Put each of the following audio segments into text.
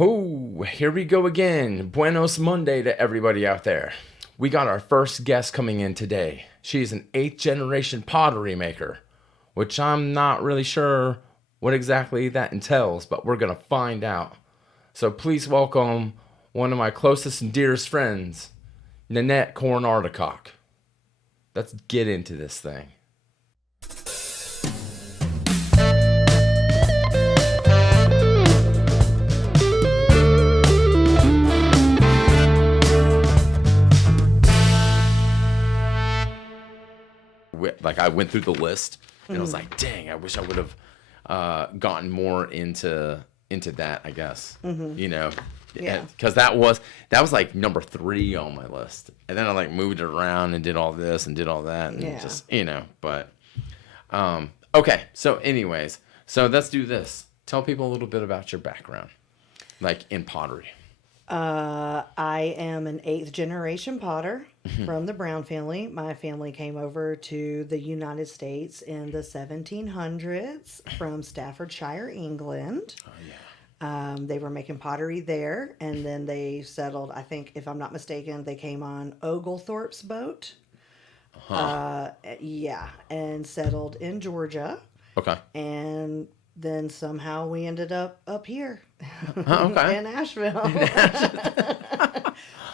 Oh, here we go again. Buenos Monday to everybody out there. We got our first guest coming in today. She's an 8th generation pottery maker, which I'm not really sure what exactly that entails, but we're going to find out. So please welcome one of my closest and dearest friends, Nanette Ardakoc. Let's get into this thing. Like I went through the list and I was like, dang, I wish I would have gotten more into that, I guess. You know, Yeah. Because that was like number 3 on my list, and then I like moved it around and did all this and did all that, and just but okay. So anyways, so let's do this. Tell people a little bit about your background, like in pottery. I am an 8th generation potter from the Brown family. My family came over to the United States in the 1700s from Staffordshire, England. Oh, yeah. They were making pottery there, and then they settled, I think, if I'm not mistaken, they came on Oglethorpe's boat. And settled in Georgia. Okay. And then somehow we ended up here Okay. in Asheville.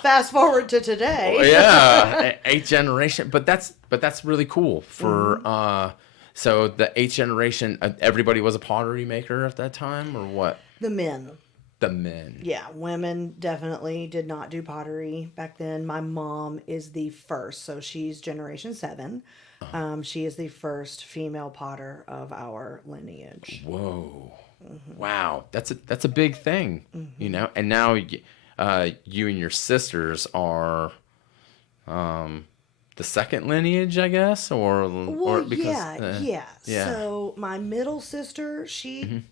Fast forward to today. Yeah, 8th generation, but that's really cool for so the 8th generation. Everybody was a pottery maker at that time, or what? The men. The men. Yeah, women definitely did not do pottery back then. My mom is the first, so she's generation 7. She is the first female potter of our lineage. Whoa. Wow, that's a big thing, you know. And now you and your sisters are the second lineage, I guess, or because yeah. So my middle sister, she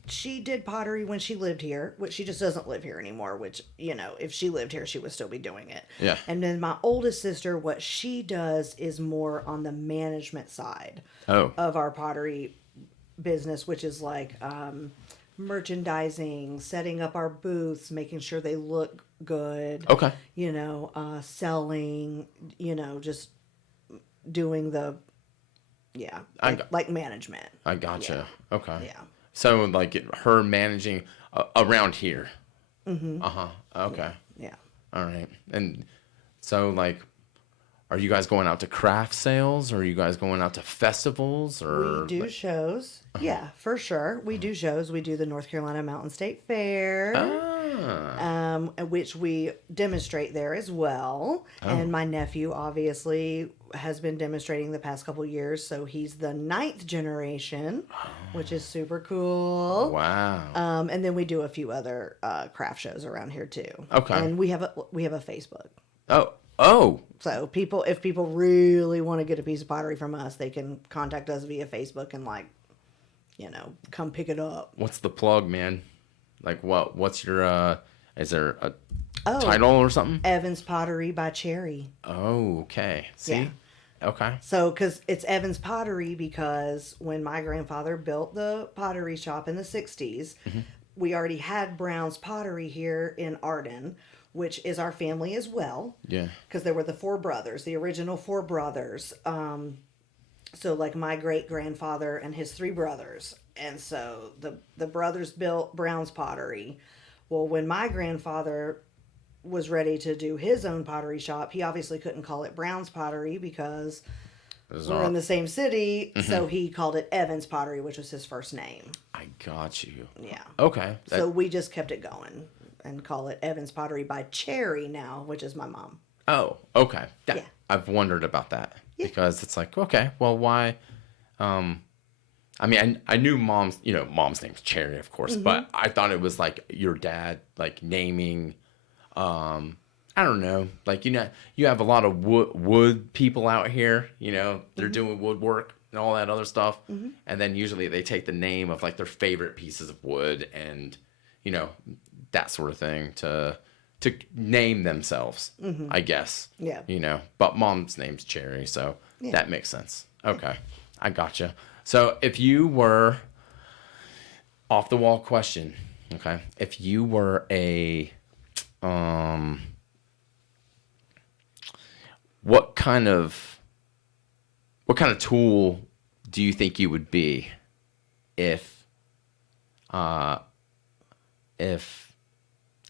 did pottery when she lived here, which she just doesn't live here anymore, which, you know, if she lived here, she would still be doing it. Yeah. And then my oldest sister, what she does is more on the management side of our pottery business, which is like merchandising, setting up our booths, making sure they look good. Okay. You know, selling, you know, just doing the like management. I gotcha. Yeah. Okay. Yeah. So like her managing around here. Okay. Yeah. All right. And so like, are you guys going out to craft sales, or are you guys going out to festivals, or We do shows. Yeah, for sure. We do shows. We do the North Carolina Mountain State Fair. Which we demonstrate there as well. And my nephew obviously has been demonstrating the past couple years, so he's the 9th generation, which is super cool. Wow. And then we do a few other craft shows around here too. Okay. And we have a Facebook. Oh. So if people really want to get a piece of pottery from us, they can contact us via Facebook and come pick it up. What's the plug, man? Like what's your is there a title or something? Evans Pottery by Cherry. Oh, okay. See? Yeah. Okay. So, because it's Evans Pottery, because when my grandfather built the pottery shop in the 60s, we already had Brown's Pottery here in Arden, which is our family as well. Yeah. Because there were the 4 brothers, the original 4 brothers. So, like my great-grandfather and his 3 brothers. And so the brothers built Brown's Pottery. Well, when my grandfather was ready to do his own pottery shop, he obviously couldn't call it Brown's Pottery because we're in the same city. So he called it Evans Pottery, which was his first name. I got you. Yeah. Okay. So we just kept it going and call it Evans Pottery by Cherry now, which is my mom. Oh, okay. Yeah. I've wondered about that because it's like, okay, well, why? I mean, I knew mom's name's Cherry, of course, but I thought it was like your dad, like naming, I don't know, like, you have a lot of wood people out here, they're doing woodwork and all that other stuff. And then usually they take the name of like their favorite pieces of wood and, that sort of thing to name themselves, I guess. Yeah. But mom's name's Cherry, so that makes sense. Okay. I gotcha. So if you were off the wall question, Okay. If you were what kind of tool do you think you would be if I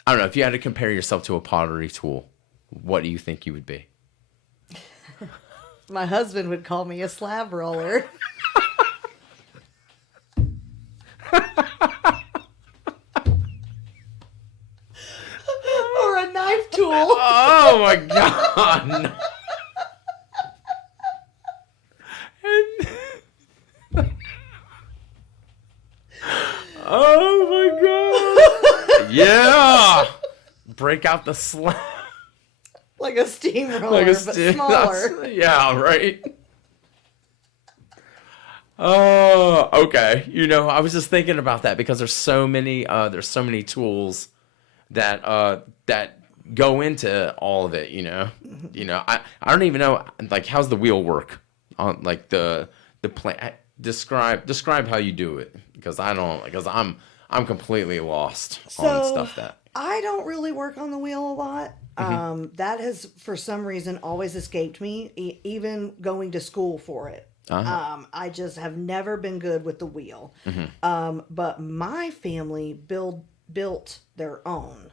don't know, if you had to compare yourself to a pottery tool, what do you think you would be? My husband would call me a slab roller. Or a knife tool. Oh my God. Oh my God. Yeah. Break out the slab. Like a steamroller, Like a but smaller. Yeah, right. Oh, okay. You know, I was just thinking about that because there's so many tools that go into all of it, you know. You know, I don't even know, like, how's the wheel work on, like, the plan. Describe how you do it, because I'm completely lost on stuff that I don't really work on the wheel a lot. That has, for some reason, always escaped me, even going to school for it. I just have never been good with the wheel. But my family built their own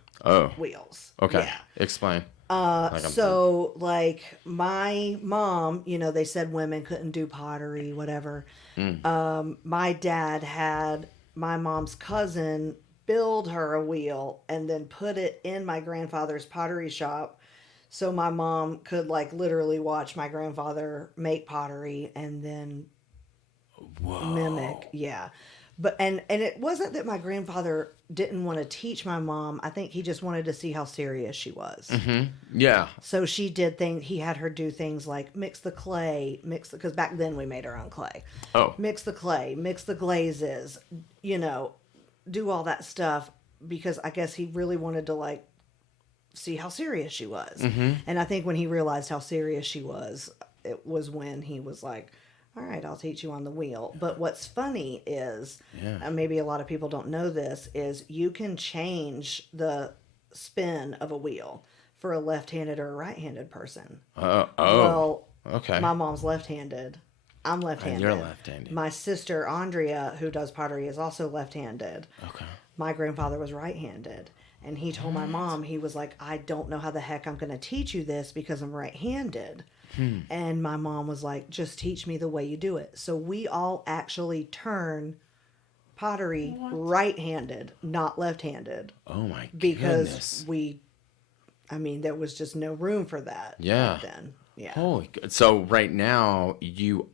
wheels. Okay. Yeah. Explain. So like my mom, you know, they said women couldn't do pottery, whatever. My dad had my mom's cousin build her a wheel and then put it in my grandfather's pottery shop. So my mom could like literally watch my grandfather make pottery and then mimic. Yeah. But and it wasn't that my grandfather didn't want to teach my mom. I think he just wanted to see how serious she was. Yeah. So she did things. He had her do things like mix the clay, because back then we made our own clay. Oh. Mix the clay, mix the glazes, you know, do all that stuff, because I guess he really wanted to like see how serious she was. And I think when he realized how serious she was, it was when he was like, all right, I'll teach you on the wheel. But what's funny is, and maybe a lot of people don't know this, is you can change the spin of a wheel for a left-handed or a right-handed person. Well, okay. My mom's left-handed. I'm left-handed. You're left-handed. My sister, Andrea, who does pottery, is also left-handed. Okay. My grandfather was right-handed. And he told my mom, he was like, I don't know how the heck I'm going to teach you this because I'm right-handed. And my mom was like, just teach me the way you do it. So we all actually turn pottery right-handed, not left-handed. Oh my Because goodness. there was just no room for that back then. Yeah. Holy. So right now you're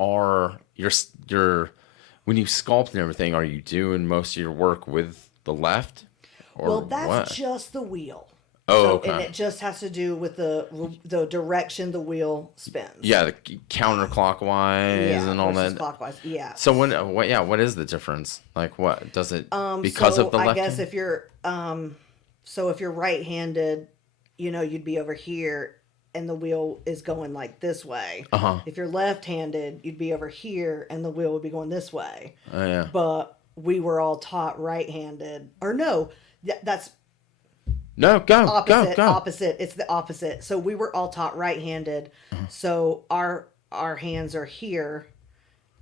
when you sculpt and everything, are you doing most of your work with the left? Or Well, that's what? just the wheel. Okay. And it just has to do with the direction the wheel spins. Yeah, the counterclockwise and all that. Clockwise, yeah. So what is the difference? Like, what does it because of the left? I guess if you're if you're right-handed, you know, you'd be over here and the wheel is going like this way. If you're left-handed, you'd be over here and the wheel would be going this way. Oh yeah. But we were all taught right-handed. Or no, that's No, go. Opposite. It's the opposite. So we were all taught right-handed. So our hands are here,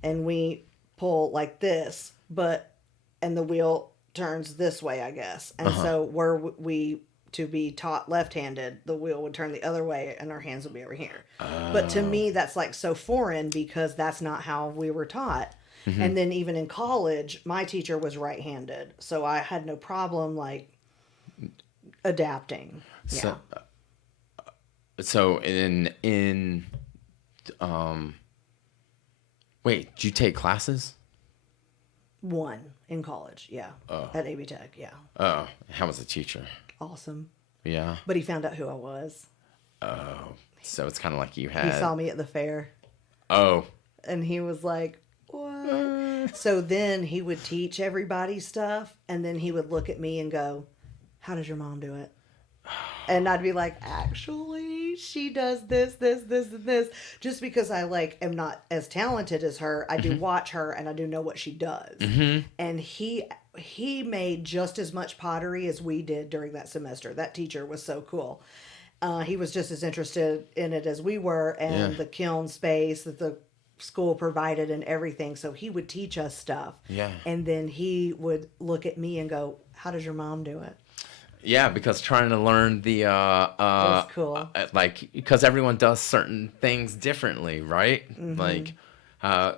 and we pull like this, and the wheel turns this way, I guess. And so were we to be taught left-handed, the wheel would turn the other way, and our hands would be over here. But to me, that's like so foreign because that's not how we were taught. And then even in college, my teacher was right-handed, so I had no problem like adapting. Yeah. So wait, did you take classes? One in college, yeah. At AB Tech, yeah. Oh, how was the teacher? Awesome. Yeah. But he found out who I was. Oh, so it's kind of like you He had. saw me at the fair. Oh. And he was like, what? So then he would teach everybody stuff, and then he would look at me and go, how does your mom do it? And I'd be like, actually, she does this, this, this, and this. Just because I am not as talented as her, I do watch her and I do know what she does. And he he made just as much pottery as we did during that semester. That teacher was so cool. He was just as interested in it as we were, and the kiln space that the school provided and everything. So he would teach us stuff. Yeah. And then he would look at me and go, "How does your mom do it?" Yeah, because trying to learn the That's cool. like because everyone does certain things differently, right? Like I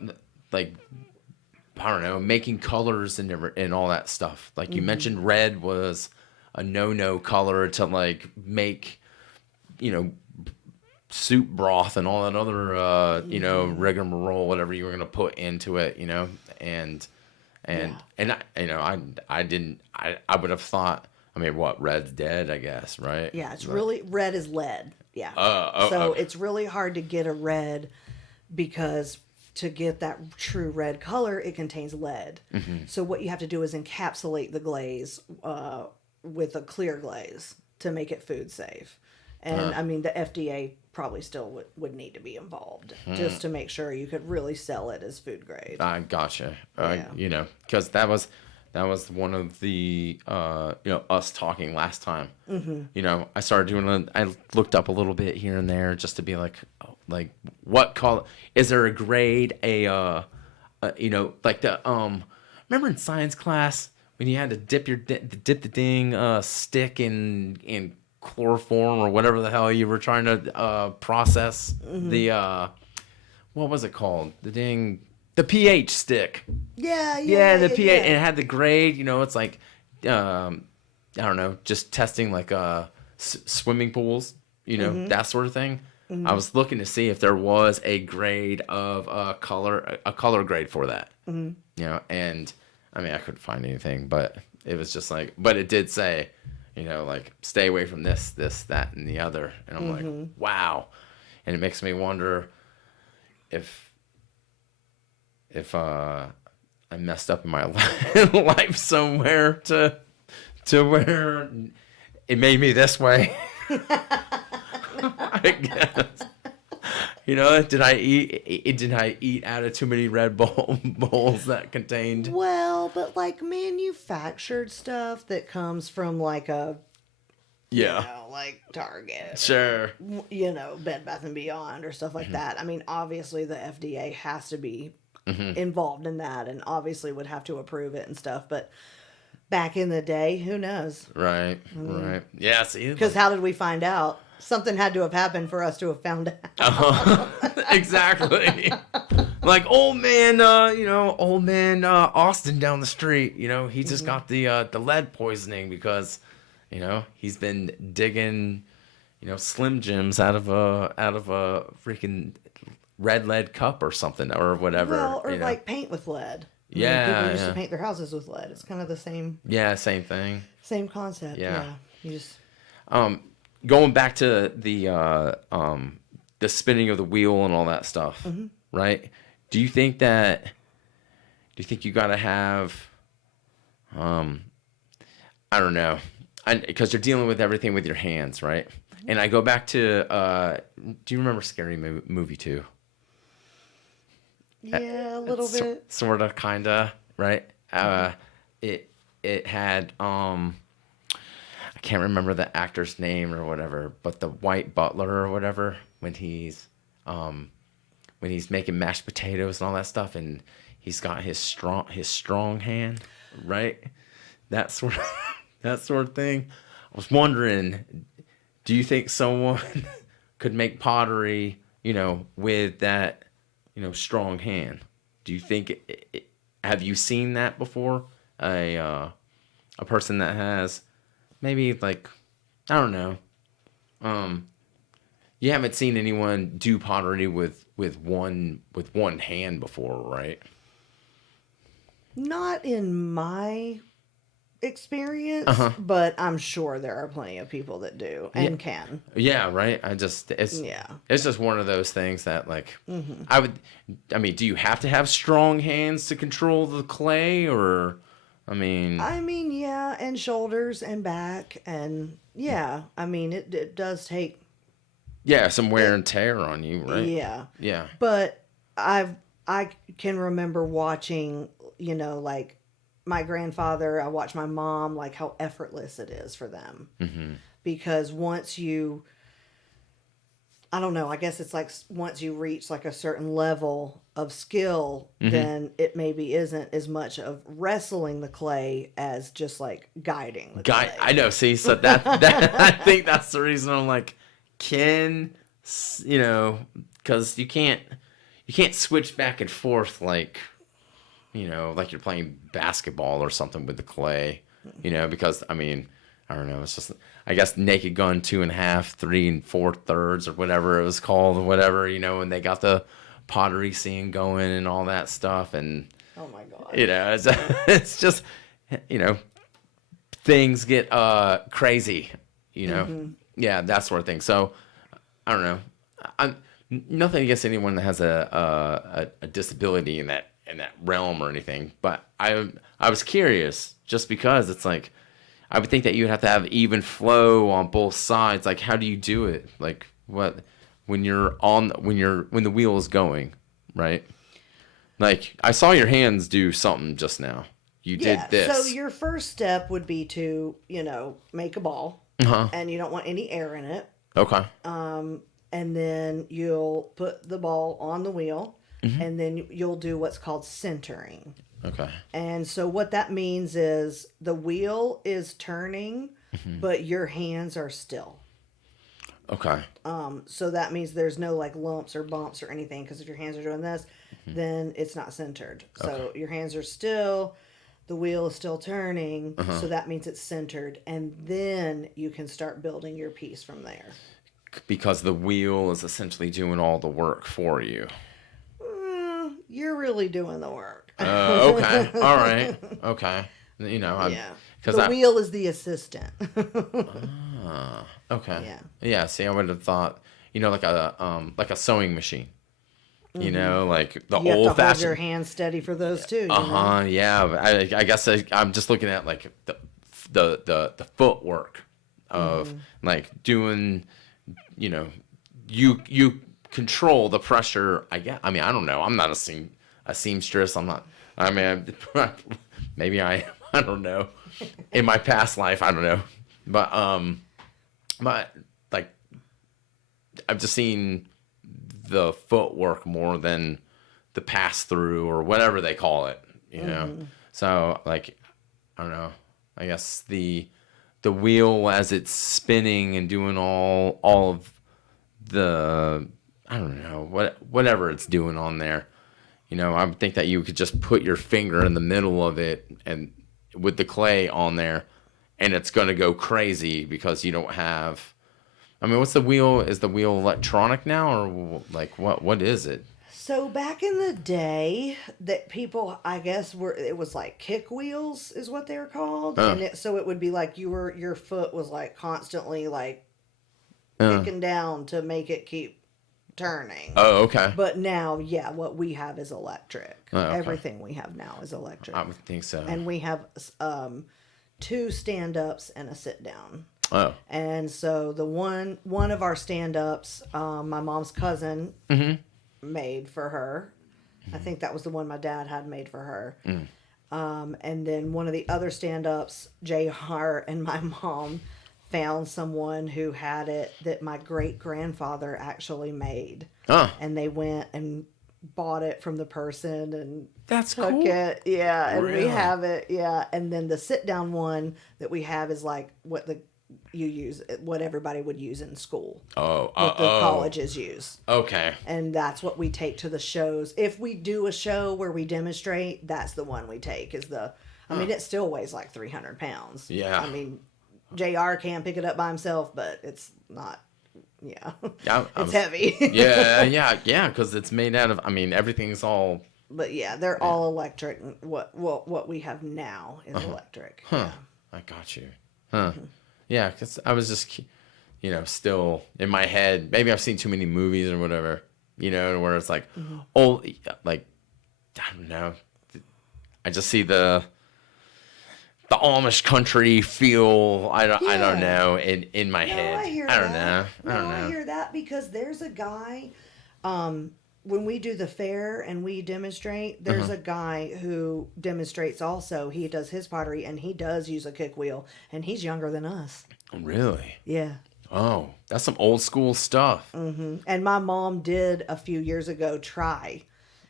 don't know, making colors and all that stuff. Like you mentioned, red was a no color to like make, soup broth and all that other rigmarole, whatever you were gonna put into it, and I would have thought. I mean, what, red's dead, I guess, right? Yeah, it's really, red is lead. Yeah. It's really hard to get a red because to get that true red color, it contains lead. So what you have to do is encapsulate the glaze with a clear glaze to make it food safe. And I mean, the FDA probably still would need to be involved just to make sure you could really sell it as food grade. I gotcha. Because that was one of the us talking last time. I started doing I looked up a little bit here and there just to be like what color is there a grade like the remember in science class when you had to dip the ding stick in chloroform or whatever the hell you were trying to process the what was it called, the pH stick. Yeah, the pH, and it had the grade. It's like, I don't know, just testing like swimming pools. That sort of thing. I was looking to see if there was a grade of a color grade for that. And I mean, I couldn't find anything, but it was just like, but it did say, like stay away from this, that, and the other. And I'm like, wow. And it makes me wonder if I messed up in my life somewhere to where it made me this way. I guess. Did I eat out of too many Red bowls that contained? Well, but like manufactured stuff that comes from like a like Target. Sure. Bed Bath and Beyond or stuff like that. I mean, obviously the FDA has to be involved in that and obviously would have to approve it and stuff, but back in the day, who knows? Right. Yeah, see, because how did we find out? Something had to have happened for us to have found out. Exactly. Like old man Austin down the street, he just got the lead poisoning because he's been digging Slim Jims out of a freaking red lead cup or something or whatever. Well, or like paint with lead. People used to paint their houses with lead. It's kind of the same. Yeah, same thing. Same concept. Yeah. You just. Going back to the spinning of the wheel and all that stuff, right? Do you think you gotta have, I don't know, because you're dealing with everything with your hands, right? And I go back to, do you remember Scary Movie 2? Yeah, a little bit. Sort of, kind of, right? It had, I can't remember the actor's name or whatever, but the white butler or whatever, when he's making mashed potatoes and all that stuff, and he's got his strong hand, right? That sort of thing. I was wondering, do you think someone could make pottery, with that, strong hand? Do you think have you seen that before? A person that has maybe like, I don't know. You haven't seen anyone do pottery with one hand before, right? Not in my experience, but I'm sure there are plenty of people that do and can. Yeah, right. It's just one of those things that like do you have to have strong hands to control the clay, or I mean, yeah, and shoulders and back, and it does take some wear and tear on you, right? But I can remember watching, like my grandfather, I watch my mom, like how effortless it is for them. Because once you, I don't know, I guess it's like once you reach like a certain level of skill, then it maybe isn't as much of wrestling the clay as just like guiding the clay. I know. See, so that I think that's the reason I'm like, because you can't switch back and forth like, like you're playing basketball or something with the clay, because I mean, I don't know. It's just, I guess, naked gun 2.5, 3 4/3 or whatever it was called, or whatever, when they got the pottery scene going and all that stuff. And, oh my God. It's just, things get crazy, Yeah, that sort of thing. So, I don't know. I'm nothing against anyone that has a disability in that realm or anything, but I was curious just because it's like, I would think that you'd have to have even flow on both sides. Like, how do you do it? Like, what when the wheel is going, right? Like, I saw your hands do something just now. You did this. So your first step would be to, make a ball, and you don't want any air in it. Okay. And then you'll put the ball on the wheel, and then you'll do what's called centering. Okay. And so what that means is the wheel is turning, but your hands are still. Okay. So that means there's no like lumps or bumps or anything, because if your hands are doing this, then it's not centered. So your hands are still, the wheel is still turning, so that means it's centered, and then you can start building your piece from there. Because the wheel is essentially doing all the work for you. You're really doing the work. Okay. All right. Okay. The wheel is the assistant. Okay. Yeah. Yeah. See, I would have thought, like a sewing machine. Like the You old have to hold fashioned. your hands steady for those too. Yeah. I guess I'm just looking at like the footwork of like doing, you control the pressure. I don't know. I'm not a seamstress. I'm not. I mean, maybe I don't know. In my past life, I don't know. But like, I've just seen the footwork more than the pass through or whatever they call it. So like, I don't know. I guess the wheel as it's spinning and doing all of the, I don't know, whatever it's doing on there. I would think that you could just put your finger in the middle of it and with the clay on there, and it's going to go crazy because you don't have. I mean, what's the wheel? Is the wheel electronic now, or like what is it? So back in the day, that people, I guess, it was like kick wheels is what they were called, and so it would be like your foot was like constantly like kicking down to make it keep turning. Oh, okay. But now, what we have is electric. Oh, okay. Everything we have now is electric. I would think so. And we have 2 stand-ups and a sit-down. Oh. And so the one of our stand-ups, my mom's cousin made for her. I think that was the one my dad had made for her. And then one of the other stand-ups, JR and my mom found someone who had it that my great-grandfather actually made. And they went and bought it from the person and that's took cool. it. Yeah, and Really? we have it. Yeah, and then the sit-down one that we have is like what what everybody would use in school. What the colleges use. Okay. And that's what we take to the shows. If we do a show where we demonstrate, that's the one we take. I mean, it still weighs like 300 pounds. Yeah. I mean, JR can pick it up by himself, but it's not. Yeah. It's heavy. yeah, because it's made out of. I mean, everything's all. But yeah, they're all electric. What we have now is electric. Huh. I got you. Huh. Yeah, because I was just, still in my head. Maybe I've seen too many movies or whatever, where it's like, like, I don't know. I just see the Amish country feel. I don't know in my head. I hear I don't that. know. I don't know. I hear that because there's a guy. when we do the fair and we demonstrate, there's a guy who demonstrates also. He does his pottery and he does use a kick wheel, and he's younger than us. Really? Yeah. Oh, that's some old school stuff. And my mom did a few years ago try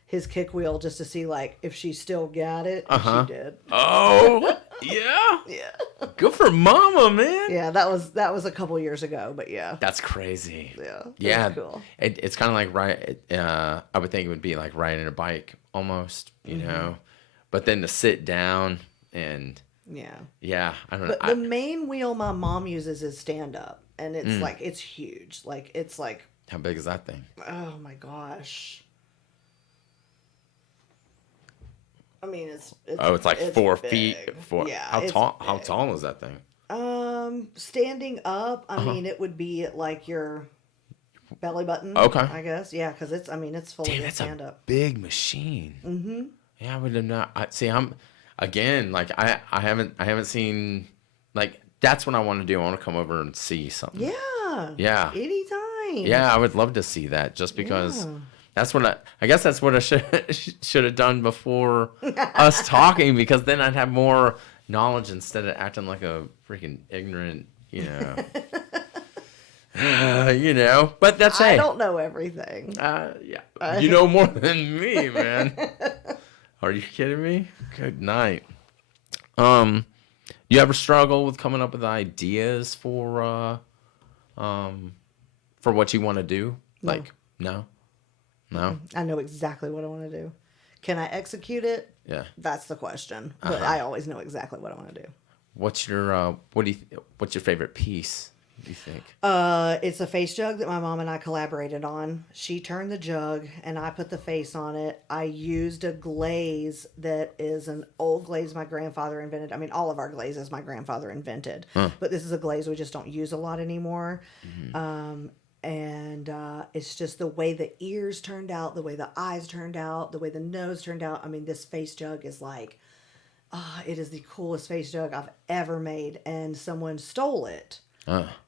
his kick wheel just to see like if she still got it. And she did. Oh, yeah. Yeah. Good for mama, man. Yeah, that was a couple years ago, but yeah. That's crazy. Yeah. Yeah. Cool. It's kind of like I would think it would be like riding a bike almost, you know, but then to sit down and yeah, I don't know. But the main wheel my mom uses is stand up, and it's like it's huge. Like it's like, how big is that thing? oh my gosh. I mean, it's like 4 big. feet. Yeah. How tall is that thing? Standing up, I mean, it would be at like your belly button. Okay. I guess, yeah, because it's fully Damn, that's stand a up. big machine. Mm-hmm. Yeah, I would have not. See, I'm again like I haven't seen like that's what I want to do. I want to come over and see something. Yeah. Yeah. Anytime. Yeah, I would love to see that just because. That's what I guess that's what I should have done before us talking, because then I'd have more knowledge instead of acting like a freaking ignorant, you know. But that's I don't know everything. Yeah, you know more than me, man. Are you kidding me? Good night. You ever struggle with coming up with ideas for what you want to do? No. Like, no. No? I know exactly what I want to do. Can I execute it? Yeah. That's the question. But I always know exactly what I want to do. What's your what's your favorite piece, do you think? It's a face jug that my mom and I collaborated on. She turned the jug and I put the face on it. I used a glaze that is an old glaze my grandfather invented. I mean, all of our glazes my grandfather invented. But this is a glaze we just don't use a lot anymore. And it's just the way the ears turned out, the way the eyes turned out, the way the nose turned out. I mean, this face jug is like, it is the coolest face jug I've ever made. And someone stole it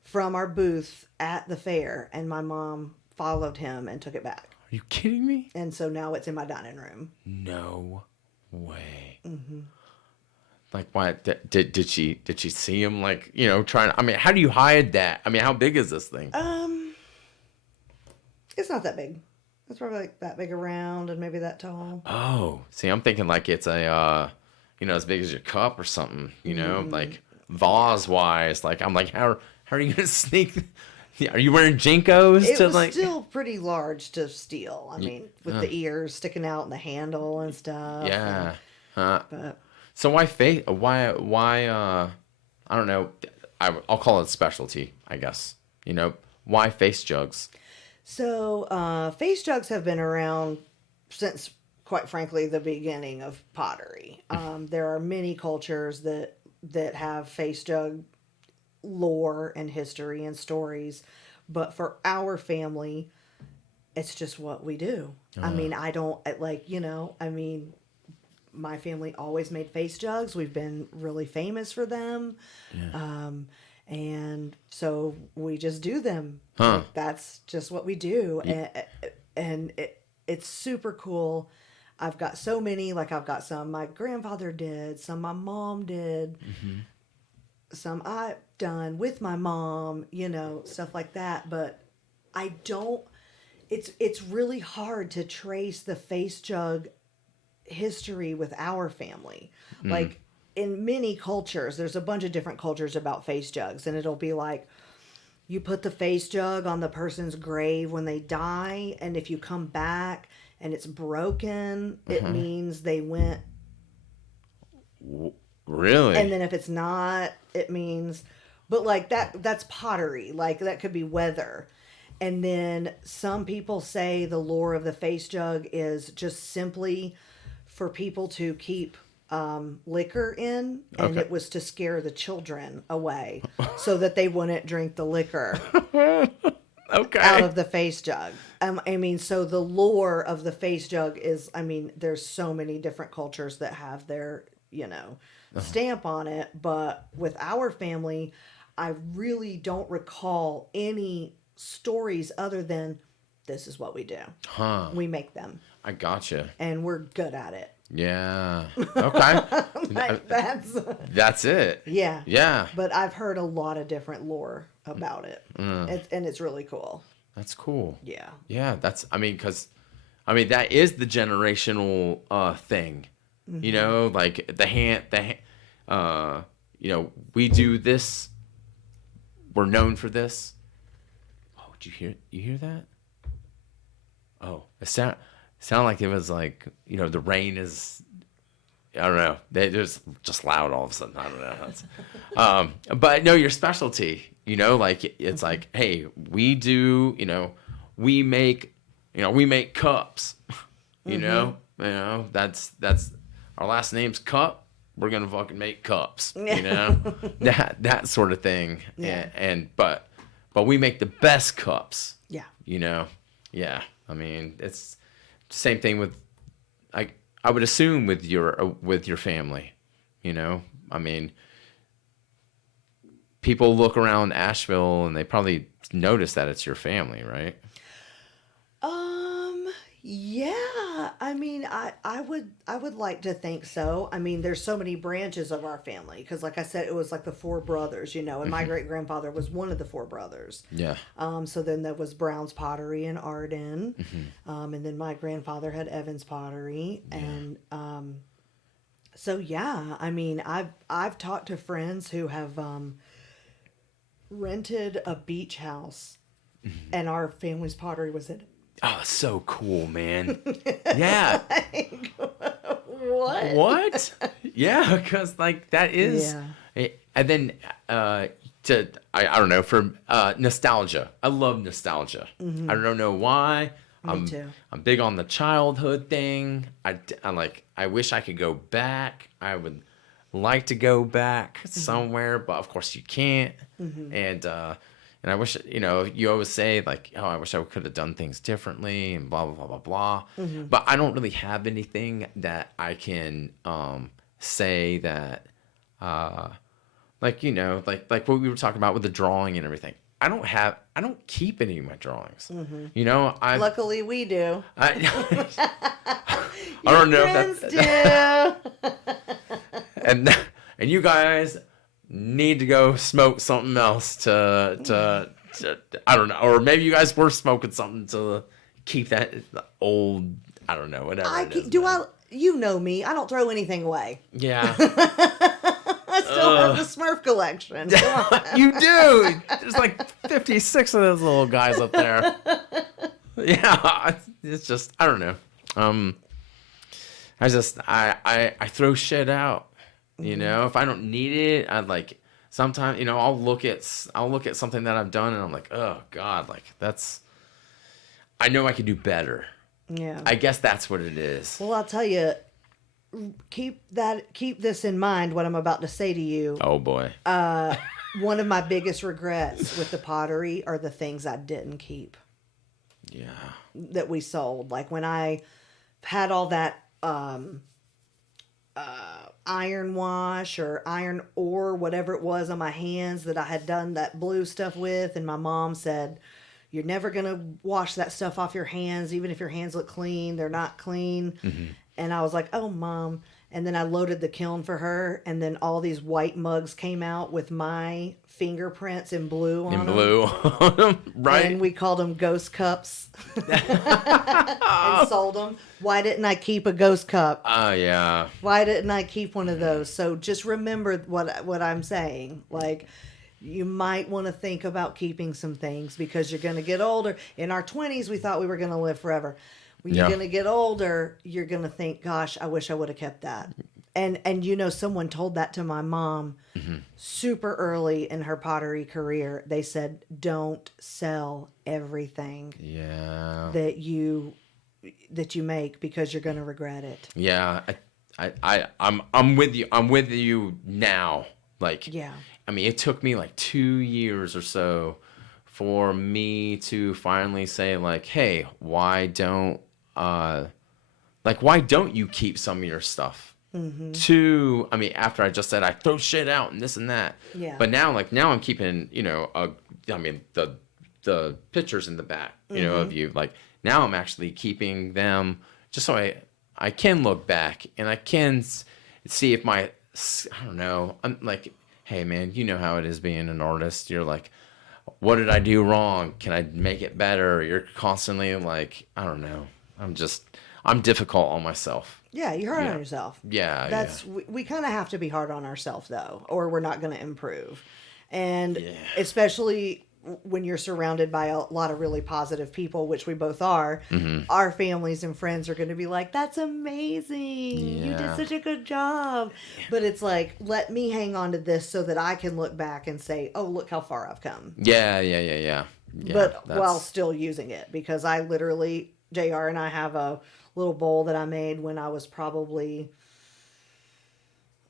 from our booth at the fair, and my mom followed him and took it back. Are you kidding me? And so now it's in my dining room. No way. Like, why did she see him, like, you know, trying? I mean, how do you hide that? I mean, how big is this thing? It's not that big. It's probably like that big around and maybe that tall. Oh, see, I'm thinking like it's a, as big as your cup or something, like vase wise. Like, I'm like, how are you gonna sneak? Are you wearing Jinkos It to was like? still pretty large to steal. I mean, with the ears sticking out and the handle and stuff. Yeah. But So why face? Why? I don't know. I'll call it specialty, I guess. Why face jugs? so face jugs have been around since, quite frankly, the beginning of pottery. There are many cultures that have face jug lore and history and stories, but for our family, it's just what we do. I mean, I don't like, I mean, my family always made face jugs. We've been really famous for them. Yeah. And so we just do them. Huh. Like, that's just what we do. And it's super cool. I've got so many, like I've got some my grandfather did, some my mom did, some I've done with my mom, stuff like that. But I don't, it's really hard to trace the face jug history with our family. Like, in many cultures, there's a bunch of different cultures about face jugs, and it'll be like, you put the face jug on the person's grave when they die, and if you come back and it's broken, it means they went. Really? And then if it's not, it means, but like that's pottery. Like, that could be weather. And then some people say the lore of the face jug is just simply for people to keep liquor in, and it was to scare the children away so that they wouldn't drink the liquor out of the face jug. I mean, so the lore of the face jug is, I mean, there's so many different cultures that have their, stamp on it, but with our family, I really don't recall any stories other than this is what we do. Huh. We make them. I gotcha. And we're good at it. Yeah. Okay. Like, That's it. Yeah. Yeah. But I've heard a lot of different lore about it. And it's really cool. That's cool. Yeah. Yeah. That is the generational thing. You know, like we do this. We're known for this. Oh, did you hear that? Oh, it sounded like it was like, the rain is, I don't know. They just loud all of a sudden. I don't know. But no, your specialty, like it's like, hey, we do, we make cups, that's our last name's Cup. We're going to fucking make cups, that sort of thing. Yeah. But we make the best cups, Yeah. Yeah. I mean, it's the same thing with, I would assume with your family, I mean, people look around Asheville and they probably notice that it's your family, right? Yeah. I mean, I would like to think so. I mean, there's so many branches of our family because, like I said, it was like the four brothers, and my great grandfather was one of the four brothers. Yeah. So then there was Brown's Pottery in Arden, and then my grandfather had Evans Pottery, and so yeah. I mean, I've talked to friends who have rented a beach house, and our family's pottery was in it. Oh, so cool, man. Yeah. Like, what? What? Yeah, because like that is, and then I don't know, for nostalgia. I love nostalgia. I don't know why. Me too. I'm big on the childhood thing. I wish I could go back. I would like to go back somewhere, but of course you can't. And I wish, you always say like, oh, I wish I could have done things differently and blah, blah, blah, blah, blah. But I don't really have anything that I can say that, like what we were talking about with the drawing and everything. I don't keep any of my drawings. Luckily we do. I don't know if that's... and you guys need to go smoke something else to I don't know, or maybe you guys were smoking something to keep that old, I don't know, whatever. You know me, I don't throw anything away. Yeah. I still have the Smurf collection. You do. There's like 56 of those little guys up there. Yeah, it's just, I don't know. I throw shit out. If I don't need it, I'd like sometimes, I'll look at something that I've done and I'm like, oh God, like I know I could do better. Yeah. I guess that's what it is. Well, I'll tell you, keep this in mind, what I'm about to say to you. Oh boy. One of my biggest regrets with the pottery are the things I didn't keep. Yeah. That we sold. Like when I had all that, iron wash or iron ore, whatever it was on my hands that I had done that blue stuff with. And my mom said, you're never going to wash that stuff off your hands. Even if your hands look clean, they're not clean. And I was like, oh, Mom. And then I loaded the kiln for her. And then all these white mugs came out with my fingerprints in blue on them. Right. And we called them ghost cups and sold them. Why didn't I keep a ghost cup? Oh, yeah. Why didn't I keep one of those? So just remember what I'm saying. Like, you might want to think about keeping some things because you're going to get older. In our 20s, we thought we were going to live forever. When you're going to get older, you're going to think, gosh, I wish I would have kept that. And someone told that to my mom super early in her pottery career. They said, don't sell everything that you make because you're going to regret it. Yeah. I'm with you. I'm with you now. Like, yeah. I mean, it took me like 2 years or so for me to finally say like, hey, why don't you keep some of your stuff? After I just said I throw shit out and this and that. Yeah. But now I'm keeping, the the pictures in the back, you know, of you. Like now I'm actually keeping them just so I can look back and I can see if I don't know, I'm like, hey man, you know how it is being an artist. You're like, what did I do wrong? Can I make it better? You're constantly like, I don't know. I'm difficult on myself. Yeah, you're hard on yourself. Yeah, we kind of have to be hard on ourselves though, or we're not going to improve. And especially when you're surrounded by a lot of really positive people, which we both are, our families and friends are going to be like, that's amazing. You did such a good job. But it's like, let me hang on to this so that I can look back and say, oh, look how far I've come. Yeah. But while still using it, because I literally, JR and I have a little bowl that I made when I was probably,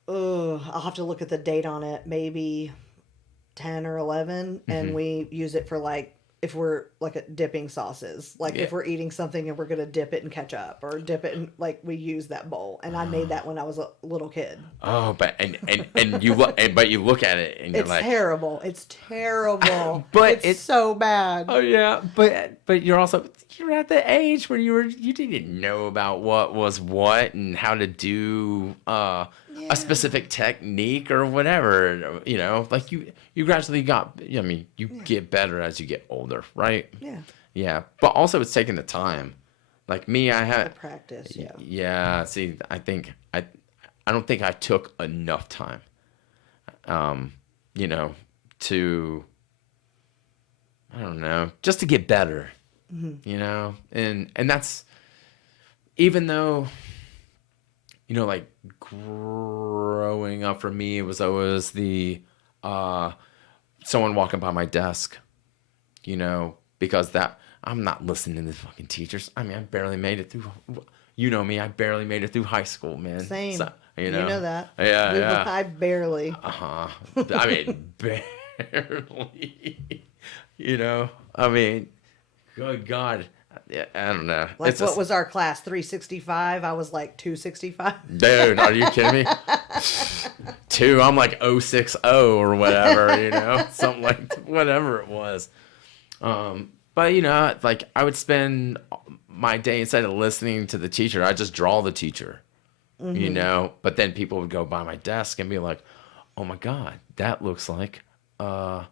I'll have to look at the date on it, maybe 10 or 11, and we use it for like, if we're like dipping sauces, like if we're eating something and we're going to dip it in ketchup or dip it in, like we use that bowl. And I made that when I was a little kid. Oh, but you look, but you look at it and you're it's like, terrible. It's terrible. But it's so bad. Oh yeah. But you're at the age where you didn't know about what was what and how to do, a specific technique or whatever, you know, like you gradually get better as you get older, right? Yeah. But also it's taking the time. Like me, I had practice. Yeah. See, I don't think I took enough time, you know, to, I don't know, just to get better, you know, and that's, even though, you know, like growing up for me, it was always the someone walking by my desk, you know, because I'm not listening to the fucking teachers. I mean, I barely made it through. You know me, I barely made it through high school, man. Same. So, you know that. Yeah. I barely. I mean, barely. You know, I mean, good God. Yeah, I don't know. Like, what was our class? 365? I was like 265. Dude, are you kidding me? Two, I'm like 060 or whatever, you know, something like whatever it was. But you know, like I would spend my day, instead of listening to the teacher, I just draw the teacher, you know. But then people would go by my desk and be like, "Oh my God, that looks like I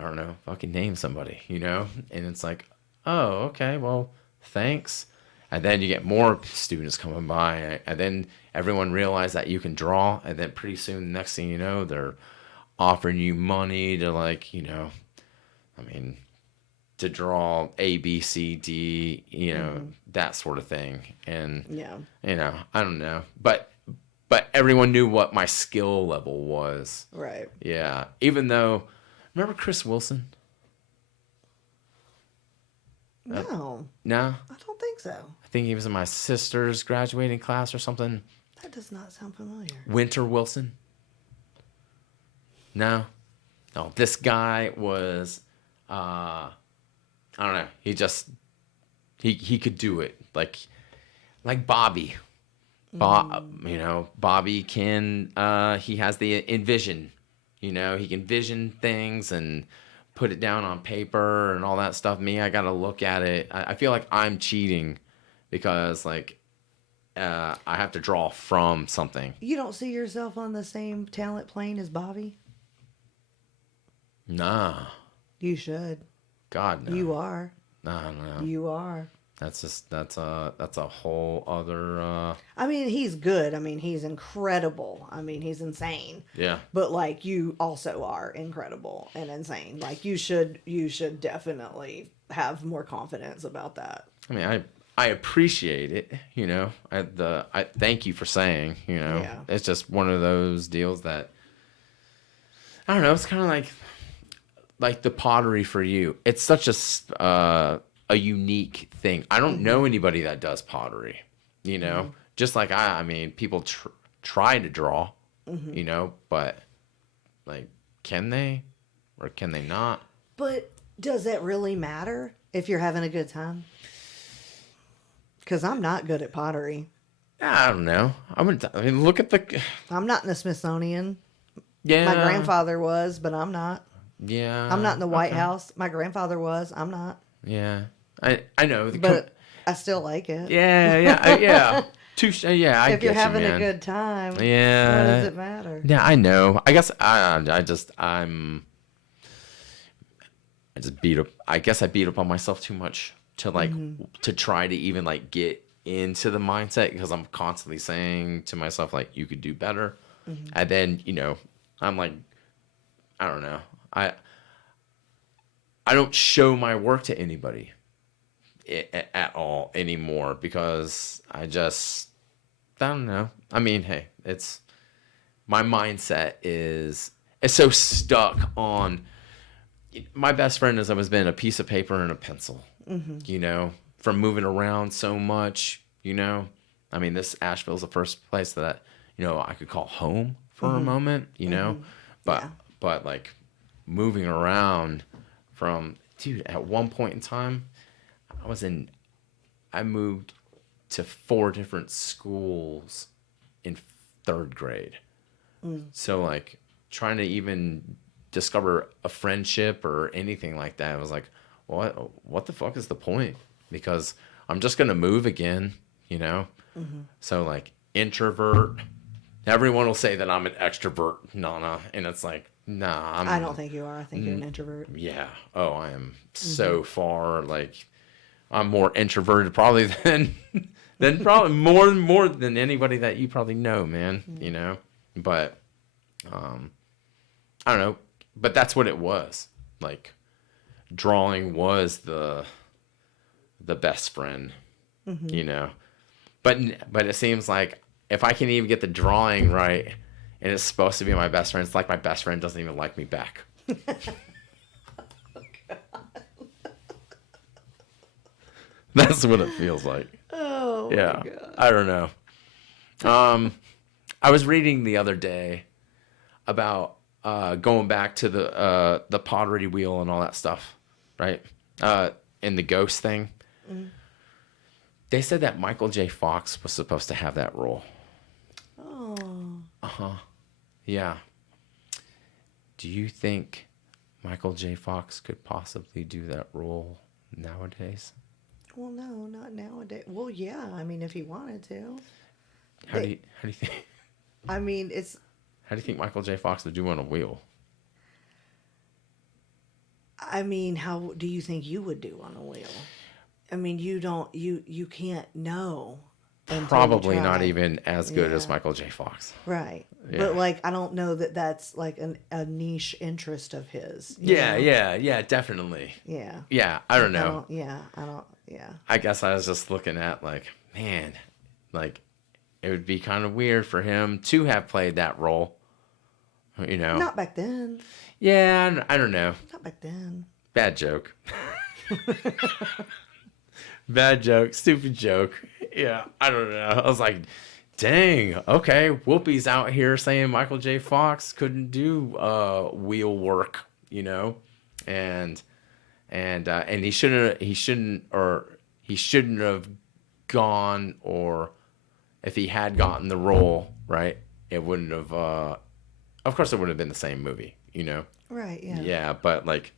don't know, fucking name somebody," you know. And it's like, oh, okay, well, thanks. And then you get more students coming by, and then everyone realizes that you can draw, and then pretty soon, next thing you know, they're offering you money to, like, you know, I mean, to draw A, B, C, D, you know, that sort of thing. And, you know, I don't know. But everyone knew what my skill level was. Right. Yeah. Even though, remember Chris Wilson? No. No? I don't think so. I think he was in my sister's graduating class or something. That does not sound familiar. Winter Wilson? No? No, this guy was, I don't know. He just, he could do it. Like Bobby. You know, Bobby can, he has the envision. You know, he can vision things and put it down on paper and all that stuff. Me, I got to look at it. I feel like I'm cheating because, like, I have to draw from something. You don't see yourself on the same talent plane as Bobby? Nah. You should. God, no. You are. No. You are. That's a whole other. I mean, he's good. I mean, he's incredible. I mean, he's insane. Yeah. But like, you also are incredible and insane. Like, you should definitely have more confidence about that. I mean, I appreciate it. You know, I thank you for saying. You know, It's just one of those deals that, I don't know. It's kind of like the pottery for you. It's such a unique thing. I don't know anybody that does pottery, you know, just like I mean, people try to draw, you know, but like, can they or can they not? But does it really matter if you're having a good time? Because I'm not good at pottery. I don't know. I mean, look at I'm not in the Smithsonian. Yeah. My grandfather was, but I'm not. Yeah. I'm not in the White okay. House. My grandfather was. I'm not. Yeah. I know. But I still like it. Yeah. Touche. Yeah, I If you're get you, having a man. good time, what Yeah. does it matter? Yeah, I know. I guess I just beat up. I guess I beat up on myself too much to like to try to even like get into the mindset, because I'm constantly saying to myself like you could do better, and then I'm like, I don't know. I don't show my work to anybody at all anymore, because I don't know. I mean, hey, it's my mindset is so stuck on. My best friend has always been a piece of paper and a pencil, from moving around so much, I mean, this Asheville is the first place that, I could call home for a moment, but, Yeah. but like moving around dude, at one point in time, I moved to 4 different schools in 3rd grade. So like trying to even discover a friendship or anything like that, I was like, what the fuck is the point? Because I'm just gonna move again, So like introvert. Everyone will say that I'm an extrovert, Nana, and it's like, nah. I don't think you are. I think you're an introvert. Yeah. Oh, I am so far. Like, I'm more introverted probably than probably more than anybody that you probably know, man. But I don't know. But that's what it was. Like, drawing was the best friend, But it seems like if I can even get the drawing right, and it's supposed to be my best friend, it's like my best friend doesn't even like me back. That's what it feels like. Oh, Yeah. my God. I don't know. I was reading the other day about going back to the pottery wheel and all that stuff, right? And the ghost thing. They said that Michael J. Fox was supposed to have that role. Oh. Yeah. Do you think Michael J. Fox could possibly do that role nowadays? Well, no, not nowadays. Well, yeah. I mean, if he wanted to. How do you think? I mean, it's. How do you think Michael J. Fox would do on a wheel? I mean, how do you think you would do on a wheel? I mean, you can't know. until you Probably try. not even as good as Yeah. Michael J. Fox. Right. Yeah. But like, I don't know that that's like a niche interest of his. you know? Yeah, definitely. Yeah. Yeah, I don't know. Yeah. I guess I was just looking at like, man, like it would be kind of weird for him to have played that role. Not back then. Yeah, I don't know. Not back then. Bad joke. Bad joke. Stupid joke. Yeah, I don't know. I was like, dang, okay. Whoopi's out here saying Michael J. Fox couldn't do wheel work, and he shouldn't have gone, or if he had gotten the role, right, it wouldn't have of course it would have been the same movie, Right. Yeah. Yeah, but like,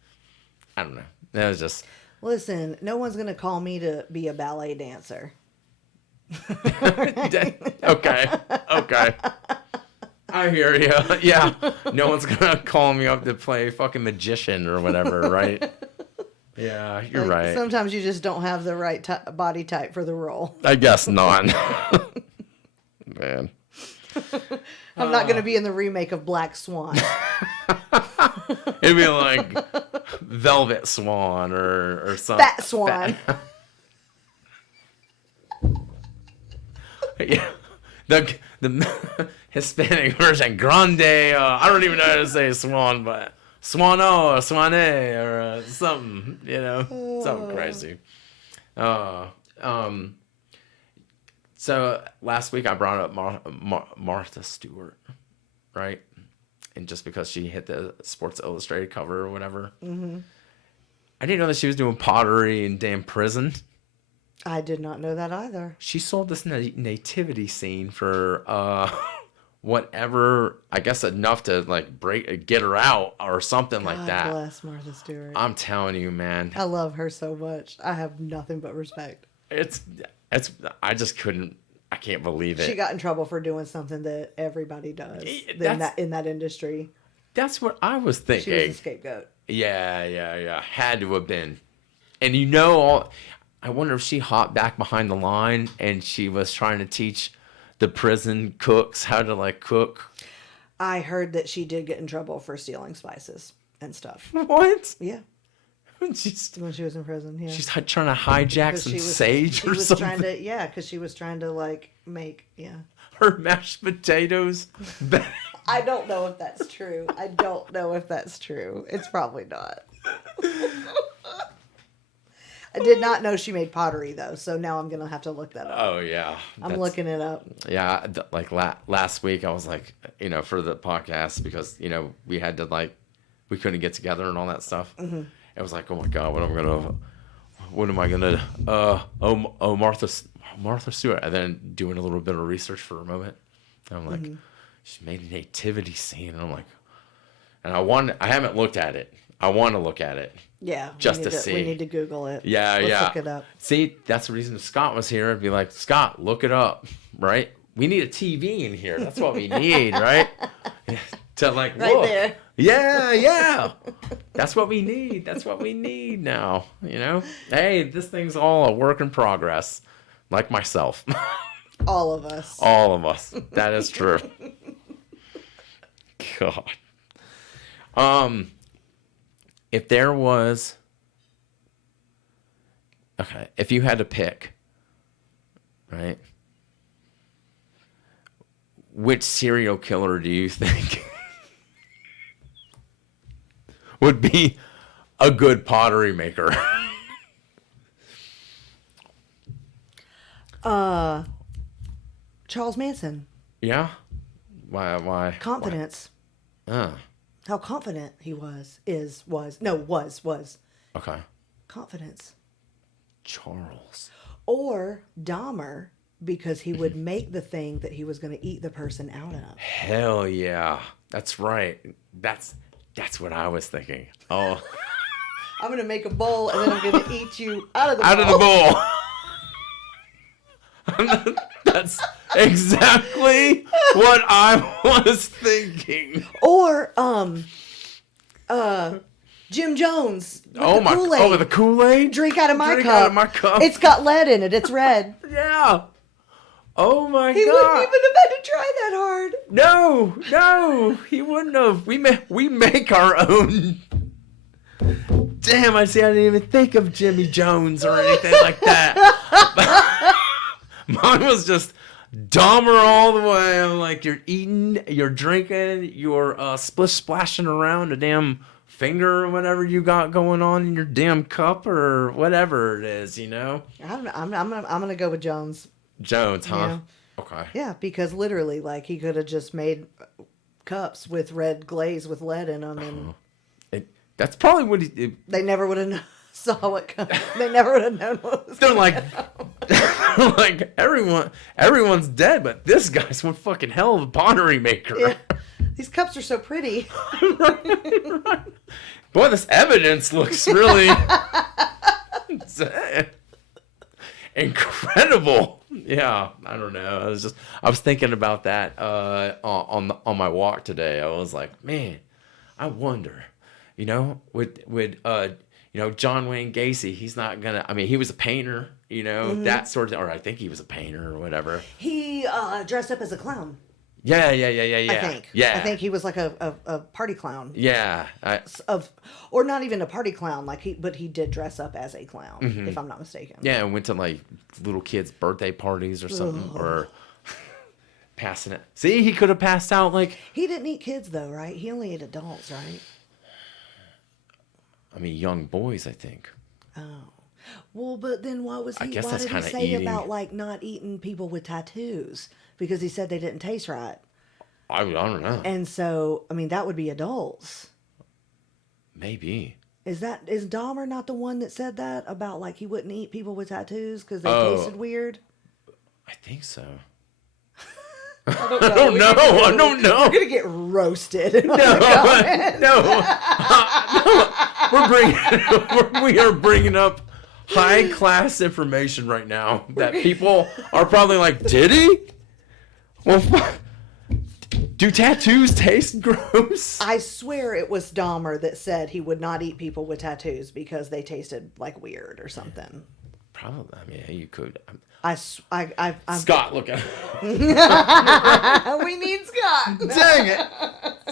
I don't know. That was just Listen, no one's gonna call me to be a ballet dancer. okay. I hear you. Yeah. No one's gonna call me up to play fucking magician or whatever, right? Yeah, you're Like, right. Sometimes you just don't have the right body type for the role. I guess not. Man. I'm not going to be in the remake of Black Swan. It'd be like Velvet Swan or something. Fat Swan. Yeah. The Hispanic version, Grande. I don't even know how to say swan, but Swano or Swane or something, something crazy. So last week I brought up Martha Stewart, right? And just because she hit the Sports Illustrated cover or whatever. Mm-hmm. I didn't know that she was doing pottery in damn prison. I did not know that either. She sold this nativity scene for whatever, I guess enough to like get her out or something like that. God bless Martha Stewart. I'm telling you, man. I love her so much. I have nothing but respect. It's I just couldn't. I can't believe it. She got in trouble for doing something that everybody does in that industry. That's what I was thinking. She was a scapegoat. Yeah. Had to have been. And I wonder if she hopped back behind the line and she was trying to teach the prison cooks how to like cook. I heard that she did get in trouble for stealing spices and stuff. What? Yeah. When she was in prison, yeah. She's trying to hijack some sage or something. Because she was trying to like make, her mashed potatoes. I don't know if that's true. It's probably not. I did not know she made pottery though, so now I'm gonna have to look that up. Oh yeah, I'm looking it up. Yeah, like last week I was like, for the podcast because we had to we couldn't get together and all that stuff. Mm-hmm. It was like, oh my god, what am I gonna? Martha Stewart, and then doing a little bit of research for a moment. And I'm like, she made a nativity scene, and I'm like, and I haven't looked at it. I want to look at it. Yeah, just to see. We need to Google it. Yeah, Let's look it up. See, that's the reason Scott was here. I'd be like, Scott, look it up, right? We need a TV in here. That's what we need, right? To like right look. There. Yeah. That's what we need. That's what we need now. Hey, this thing's all a work in progress, like myself. All of us. All of us. That is true. God. If there was, if you had to pick, right? Which serial killer do you think would be a good pottery maker? Charles Manson. Yeah? Why? Confidence. Why? How confident he was. Okay. Confidence. Charles. Or Dahmer, because he would make the thing that he was going to eat the person out of. Hell yeah. That's right. That's what I was thinking. Oh. I'm going to make a bowl and then I'm going to eat you out of the bowl. That's exactly what I was thinking. Or Jim Jones. With the Kool-Aid. With the Kool-Aid? Drink out of my cup. It's got lead in it. It's red. Yeah. Oh my God. He wouldn't even have had to try that hard. No, he wouldn't have. We make our own. Damn, I didn't even think of Jimmy Jones or anything like that. Mine was just Dahmer all the way. I'm like, you're eating, you're drinking, you're splish splashing around a damn finger or whatever you got going on in your damn cup or whatever it is, I'm gonna go with Jones. Jones, huh? Yeah. Okay. Yeah, because literally, he could have just made cups with red glaze with lead in them, and that's probably what he. They never would have saw what come. They never would have known what was. They're like everyone's dead, but this guy's one fucking hell of a pottery maker. Yeah. These cups are so pretty. Right. Boy, this evidence looks really incredible. Yeah, I don't know. I was thinking about that on my walk today. I was like, man, I wonder, would John Wayne Gacy, he's not gonna. I mean, he was a painter, that sort of, or I think he was a painter or whatever. He dressed up as a clown. Yeah. I think he was like a party clown. Yeah. Or not even a party clown, but he did dress up as a clown, if I'm not mistaken. Yeah, and went to little kids' birthday parties or something, or passing it. See, he could have passed out He didn't eat kids though, right? He only ate adults, right? I mean, young boys, I think. Oh. Well, but then what did he say eating. About not eating people with tattoos? Because he said they didn't taste right. I don't know. And so, I mean, that would be adults. Maybe. Is Dahmer not the one that said that about he wouldn't eat people with tattoos because they tasted weird? I think so. I don't know. I don't know. We're gonna get roasted. No, we are bringing up high class information right now that people are probably like, did he? Well, do tattoos taste gross? I swear it was Dahmer that said he would not eat people with tattoos because they tasted like weird or something. Probably. I mean, you could. I'm Scott, look at. We need Scott. Dang it!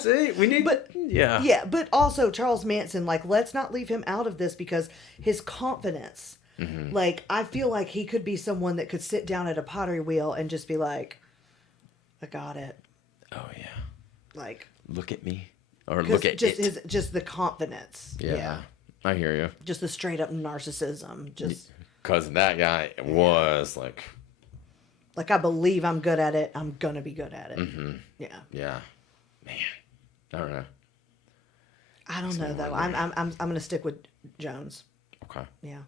See, we need. But yeah. But also Charles Manson. Like, let's not leave him out of this because his confidence. Mm-hmm. Like, I feel like he could be someone that could sit down at a pottery wheel and just be like, "I got it." Oh yeah. Like, look at me, or look at it. Just the confidence. Yeah, I hear you. Just the straight up narcissism. Just because that guy was like, I believe I'm good at it. I'm gonna be good at it. Mm-hmm. Yeah. Yeah. Man, I don't know. I don't know though. I'm gonna stick with Jones. Okay. Yeah.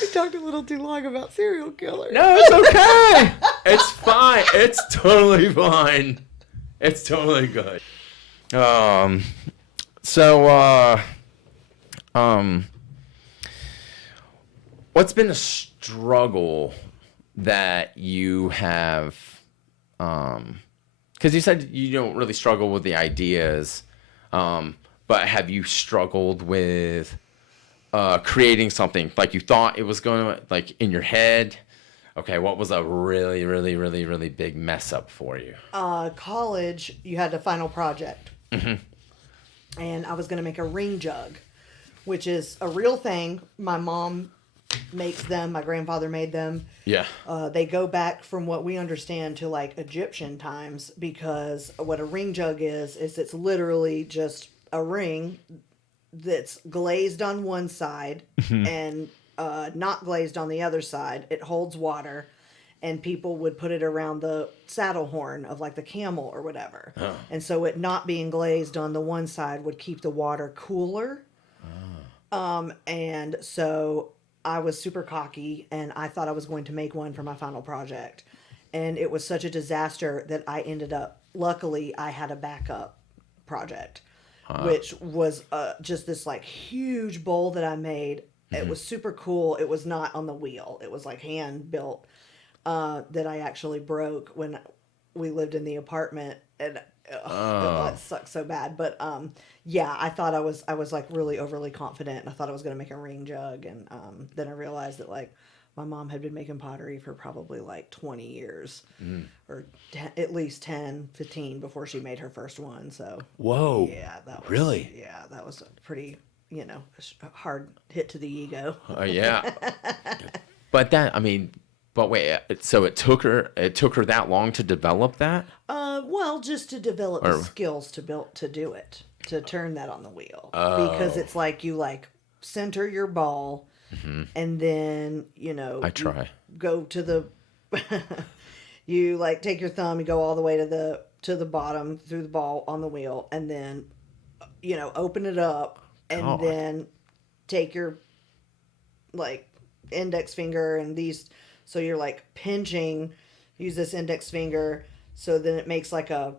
We talked a little too long about serial killers. No, it's okay. It's fine. It's totally fine. It's totally good. What's been a struggle that you have, because you said you don't really struggle with the ideas, but have you struggled with creating something like you thought it was going to, like in your head? Okay, what was a really, really, really, really big mess up for you? College, you had a final project. Mm-hmm. And I was going to make a ring jug, which is a real thing. My mom makes them. My grandfather made them. Yeah. They go back, from what we understand, to like Egyptian times, because what a ring jug is it's literally just a ring that's glazed on one side and not glazed on the other side. It holds water, and people would put it around the saddle horn of like the camel or whatever. Oh. And so it not being glazed on the one side would keep the water cooler. Oh. And so I was super cocky, and I thought I was going to make one for my final project. And it was such a disaster that I ended up, luckily I had a backup project, which was just this like huge bowl that I made. It was super cool. It was not on the wheel. It was like hand built, that I actually broke when we lived in the apartment, and it sucked so bad. But yeah, I thought I was like really overly confident, and I thought I was going to make a ring jug, and then I realized that like my mom had been making pottery for probably like 20 years or at least 10, 15 before she made her first one. So whoa, yeah, that was really, yeah, that was a pretty, a hard hit to the ego. Yeah. But wait, so it took her that long to develop that? Well, just to develop the skills to do it, to turn that on the wheel. Because it's like you like center your ball, and then, I try. Go to the you like take your thumb, you go all the way to the bottom through the ball on the wheel, and then open it up, and then take your like index finger and these, so you're like pinching, use this index finger, so then it makes like a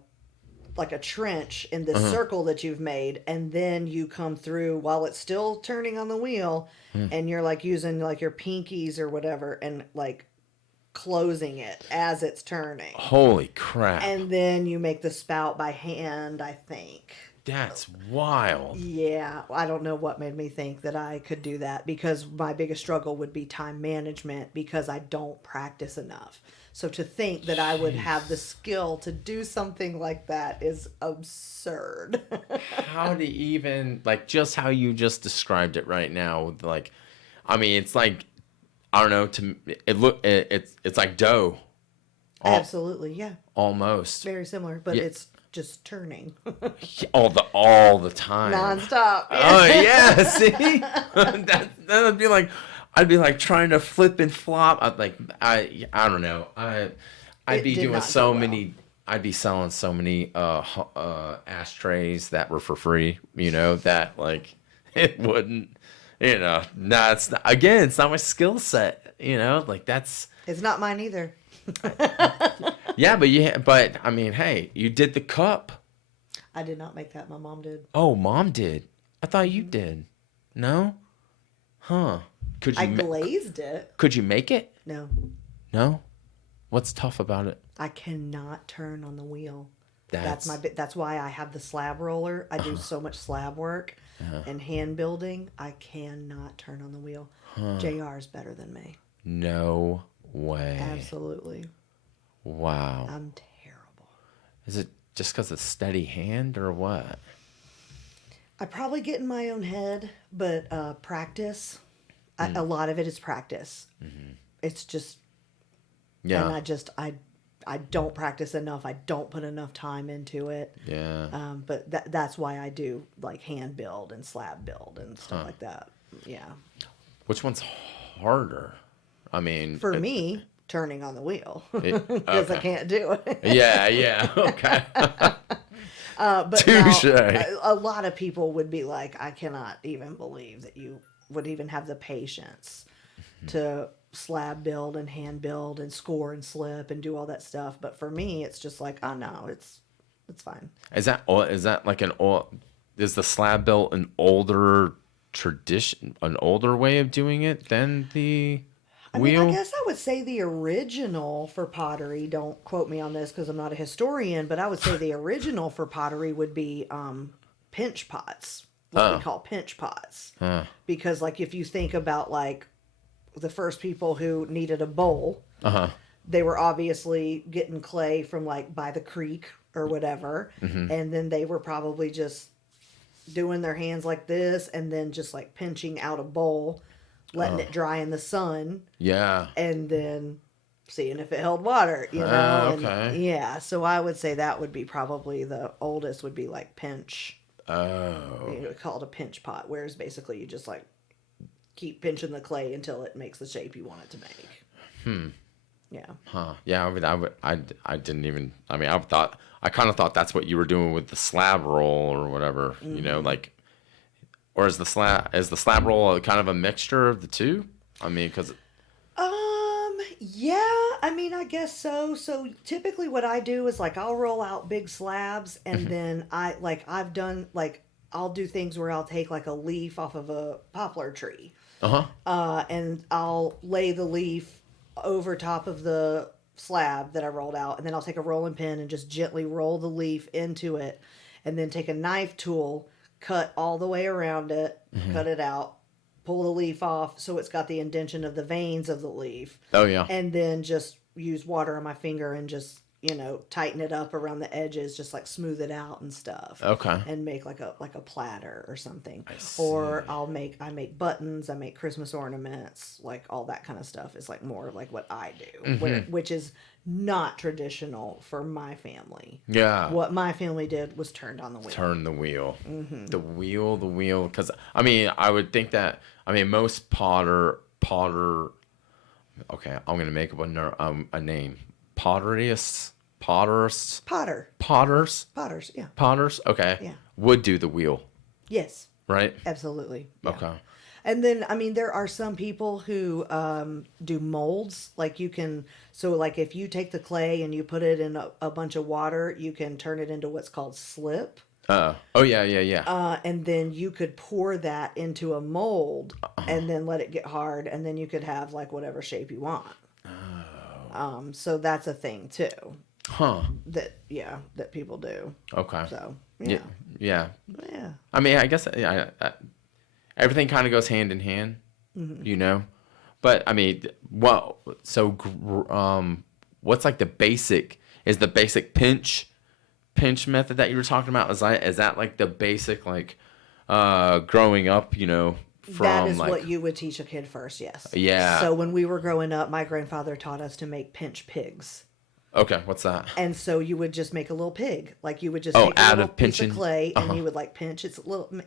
trench in this circle that you've made, and then you come through while it's still turning on the wheel, and you're like using like your pinkies or whatever and like closing it as it's turning. Holy crap. And then you make the spout by hand, I think. That's wild. Yeah, I don't know what made me think that I could do that, because my biggest struggle would be time management, because I don't practice enough. So to think that I would have the skill to do something like that is absurd. How do you even, like, just how you just described it right now, like, I mean, it's like, I don't know, it's like dough. Absolutely, yeah. Almost. Very similar, but it's just turning. all the time. Non-stop. Yeah. Oh yeah, see? That'd be like, I'd be like trying to flip and flop. I don't know. I'd be doing so many. I'd be selling so many ashtrays that were for free. That like it wouldn't. You know, nah, it's not, again, it's not my skill set. You know, like that's It's not mine either. yeah, but I mean, hey, you did the cup. I did not make that. My mom did. Oh, mom did. I thought you did. No, huh? Could I you glazed it. could you make it? No, No. What's tough about it? I cannot turn on the wheel. That's why I have the slab roller. I do so much slab work and hand building. I cannot turn on the wheel. JR is better than me. No way. Absolutely. Wow. I'm terrible. Is it just because it's steady hand or what? I probably get in my own head, but practice. A lot of it is practice. Mm-hmm. It's just, Yeah. and I don't practice enough. I don't put enough time into it. Yeah. But that's why I do like hand build and slab build and stuff like that. Yeah. Which one's harder? I mean, For me, turning on the wheel because okay. I can't do it. Yeah. Okay. But Touche. a lot of people would be like, I cannot even believe that you would even have the patience to slab build and hand build and score and slip and do all that stuff. But for me, it's just like, oh no, it's fine. Is that like is the slab built an older tradition, an older way of doing it than the wheel? I guess I would say the original for pottery, don't quote me on this because I'm not a historian, but I would say the original for pottery would be pinch pots, what we call pinch pots. Because like if you think about like the first people who needed a bowl, they were obviously getting clay from like by the creek or whatever, and then they were probably just doing their hands like this and then just like pinching out a bowl, letting it dry in the sun. Yeah. And then seeing if it held water, you know? Okay. And yeah. So I would say that would be probably the oldest would be like pinch. Oh. You would call it a pinch pot, whereas basically you just like keep pinching the clay until it makes the shape you want it to make. Yeah. Huh. Yeah. I didn't even. I mean, I kind of thought that's what you were doing with the slab roll or whatever. You know, like, or is the slab roll kind of a mixture of the two? I mean, because. Yeah, I mean, I guess so. So typically what I do is like I'll roll out big slabs and then I'll do things where I'll take like a leaf off of a poplar tree. And I'll lay the leaf over top of the slab that I rolled out, and then I'll take a rolling pin and just gently roll the leaf into it, and then take a knife tool, cut all the way around it, cut it out, pull the leaf off so it's got the indentation of the veins of the leaf. Oh yeah. And then just use water on my finger and just, you know, tighten it up around the edges, just like smooth it out and stuff. Okay. And make like a platter or something. Or I make buttons, I make Christmas ornaments, like all that kind of stuff is like more like what I do, which is not traditional for my family. Yeah. What my family did was turned on the wheel. Turn the wheel. The wheel. Because I mean, I would think that. I mean, most potter. Okay, I'm gonna make up a name. Potters, yeah. Potters, okay. Yeah. Would do the wheel, Yes. right? Absolutely. Yeah. Okay. And then, I mean, there are some people who do molds. Like like if you take the clay and you put it in a bunch of water, you can turn it into what's called slip. Oh, yeah. And then you could pour that into a mold and then let it get hard. And then you could have like whatever shape you want. So that's a thing too. Huh. That people do. Okay. So, Yeah. Yeah. I mean, I guess everything kind of goes hand in hand, you know? But, I mean, what's like the basic pinch method that you were talking about? Is that like the basic, like, growing up, you know, from that is like, what you would teach a kid first, yes. Yeah. So when we were growing up, my grandfather taught us to make pinch pigs. Okay, what's that? And so you would just make a little pig. Like you would just take a out little of piece pinching? of clay and you would like pinch its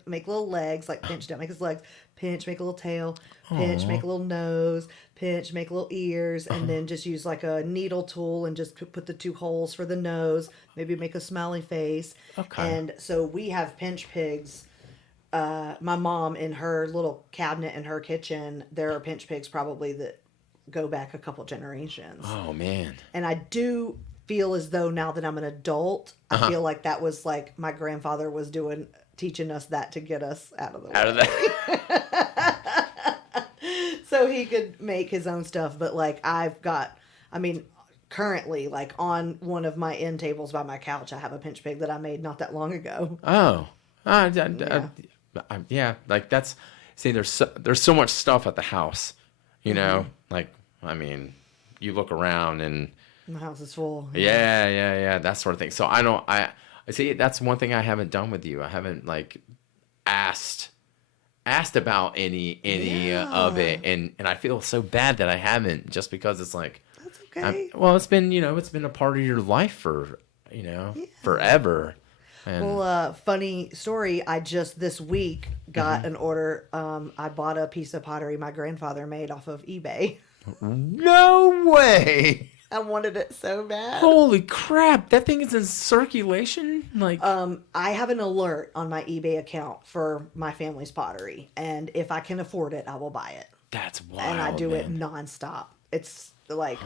make little legs, like pinch down, make his legs, pinch, make a little tail, pinch, make a little nose, pinch, make little ears, and then just use like a needle tool and just put the two holes for the nose, maybe make a smiley face. Okay. And so we have pinch pigs my mom, in her little cabinet in her kitchen, there are pinch pigs probably that go back a couple generations. Oh man. And I do feel as though now that I'm an adult, I feel like that was like my grandfather was teaching us that to get us out of the way. Out of that. So he could make his own stuff. But like currently, like on one of my end tables by my couch, I have a pinch pig that I made not that long ago. Oh. Yeah. Like that's, see, there's so much stuff at the house, you know, like, I mean, you look around and My house is full. yeah, that sort of thing. So I see, that's one thing I haven't done with you. I haven't like asked about any of it, and I feel so bad that I haven't, just because it's like, That's okay. well, it's been a part of your life for forever. And Well, funny story. I just this week got an order. I bought a piece of pottery my grandfather made off of eBay. no way. I wanted it so bad. Holy crap, that thing is in circulation? Like, I have an alert on my eBay account for my family's pottery, and if I can afford it, I will buy it. that's wild. And I do it nonstop. It's like,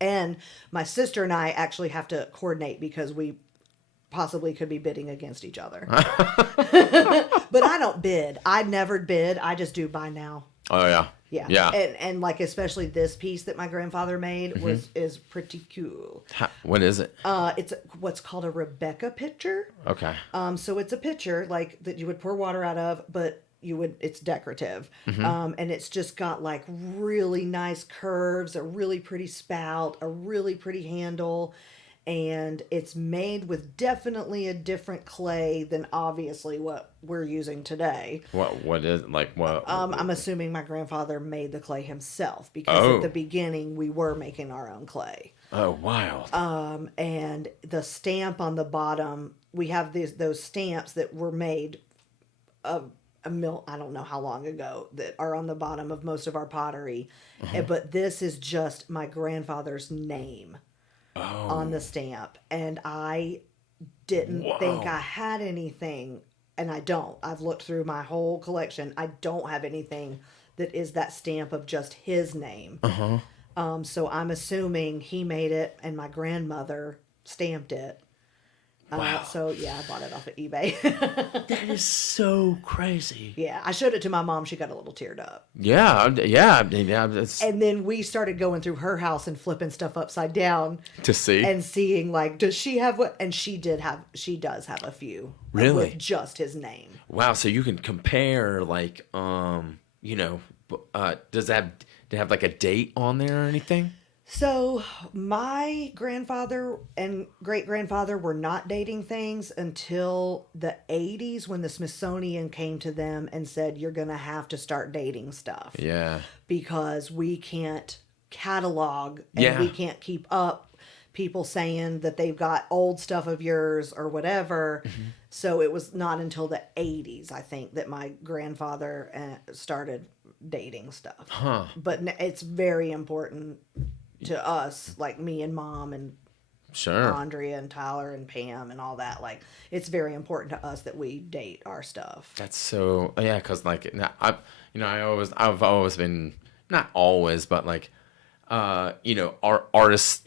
and my sister and I actually have to coordinate because we possibly could be bidding against each other. But I don't bid. I never bid. I just do buy now. Oh yeah. Yeah. And like, especially this piece that my grandfather made is pretty cool. What is it? It's what's called a Rebecca pitcher. Okay. So it's a pitcher like that you would pour water out of, but it's decorative. And it's just got like really nice curves, a really pretty spout, a really pretty handle. And it's made with definitely a different clay than obviously what we're using today. What is, like, what? I'm assuming my grandfather made the clay himself, because at the beginning we were making our own clay. Oh, wild. And the stamp on the bottom, we have those stamps that were made I don't know how long ago, that are on the bottom of most of our pottery. But this is just my grandfather's name on the stamp. And I didn't think I had anything, and I don't. I've looked through my whole collection. I don't have anything that is that stamp of just his name. So I'm assuming he made it and my grandmother stamped it. Wow. So yeah, I bought it off of eBay. That is so crazy. Yeah, I showed it to my mom. She got a little teared up. Yeah. And then we started going through her house and flipping stuff upside down To see. and seeing, like, does she have what? And she does have a few. Really? With just his name. Wow. So you can compare, like, does it have like a date on there or anything? So my grandfather and great-grandfather were not dating things until the 80s, when the Smithsonian came to them and said, you're going to have to start dating stuff. Yeah. Because we can't catalog and we can't keep up people saying that they've got old stuff of yours or whatever. So it was not until the 80s, I think, that my grandfather started dating stuff. But it's very important to us, like me and Mom and Sure. Andrea and Tyler and Pam and all that. Like, it's very important to us that we date our stuff. That's so, yeah, because like I've always been, not always, but like our artists,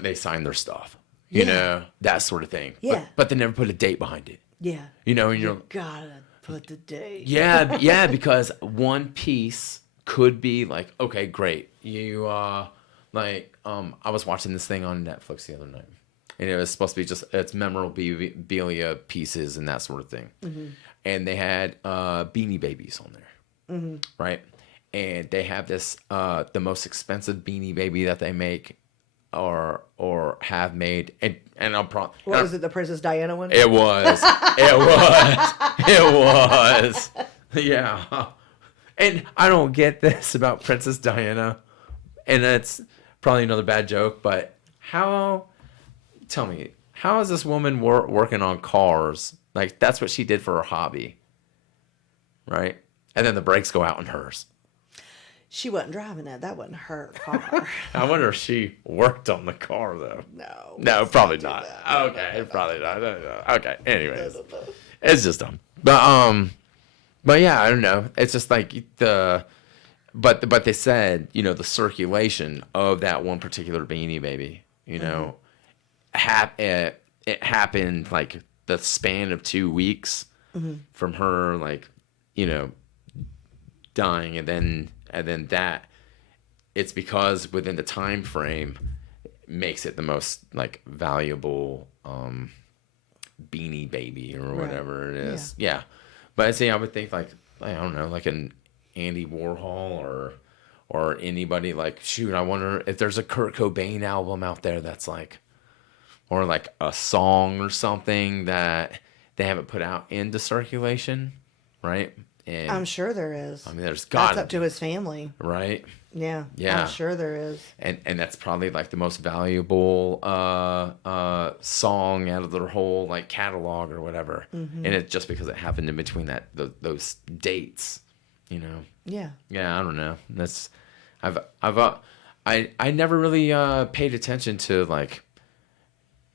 they sign their stuff, you know, that sort of thing. Yeah. But they never put a date behind it. Yeah. And You gotta put the date. yeah, because one piece could be like, okay, great, you I was watching this thing on Netflix the other night, and it was supposed to be just, it's memorabilia pieces and that sort of thing. And they had Beanie Babies on there, right? And they have this the most expensive Beanie Baby that they make or have made, and I'm probably, What was it, the Princess Diana one? it was it was yeah. And I don't get this about Princess Diana, and that's probably another bad joke, but tell me, how is this woman working on cars? Like, that's what she did for her hobby, right? And then the brakes go out on hers. She wasn't driving it. That wasn't her car. I wonder if she worked on the car, though. No, probably not. Okay, probably not. Okay, anyways, it's just dumb. But But yeah, I don't know. It's just like but they said, the circulation of that one particular Beanie Baby, it happened like the span of 2 weeks from her, like, dying, and then that it's because within the time frame makes it the most like valuable Beanie Baby or whatever it is. Yeah. But I say I would think like, I don't know, like an Andy Warhol or anybody, like, shoot, I wonder if there's a Kurt Cobain album out there that's like, or like a song or something that they haven't put out into circulation, right? And I'm sure there is. I mean, there's got That's up to his family. Right? Yeah. Yeah. I'm sure there is. And that's probably like the most valuable song out of their whole like catalog or whatever. And it's just because it happened in between those dates, Yeah. Yeah, I don't know. I never really paid attention to, like,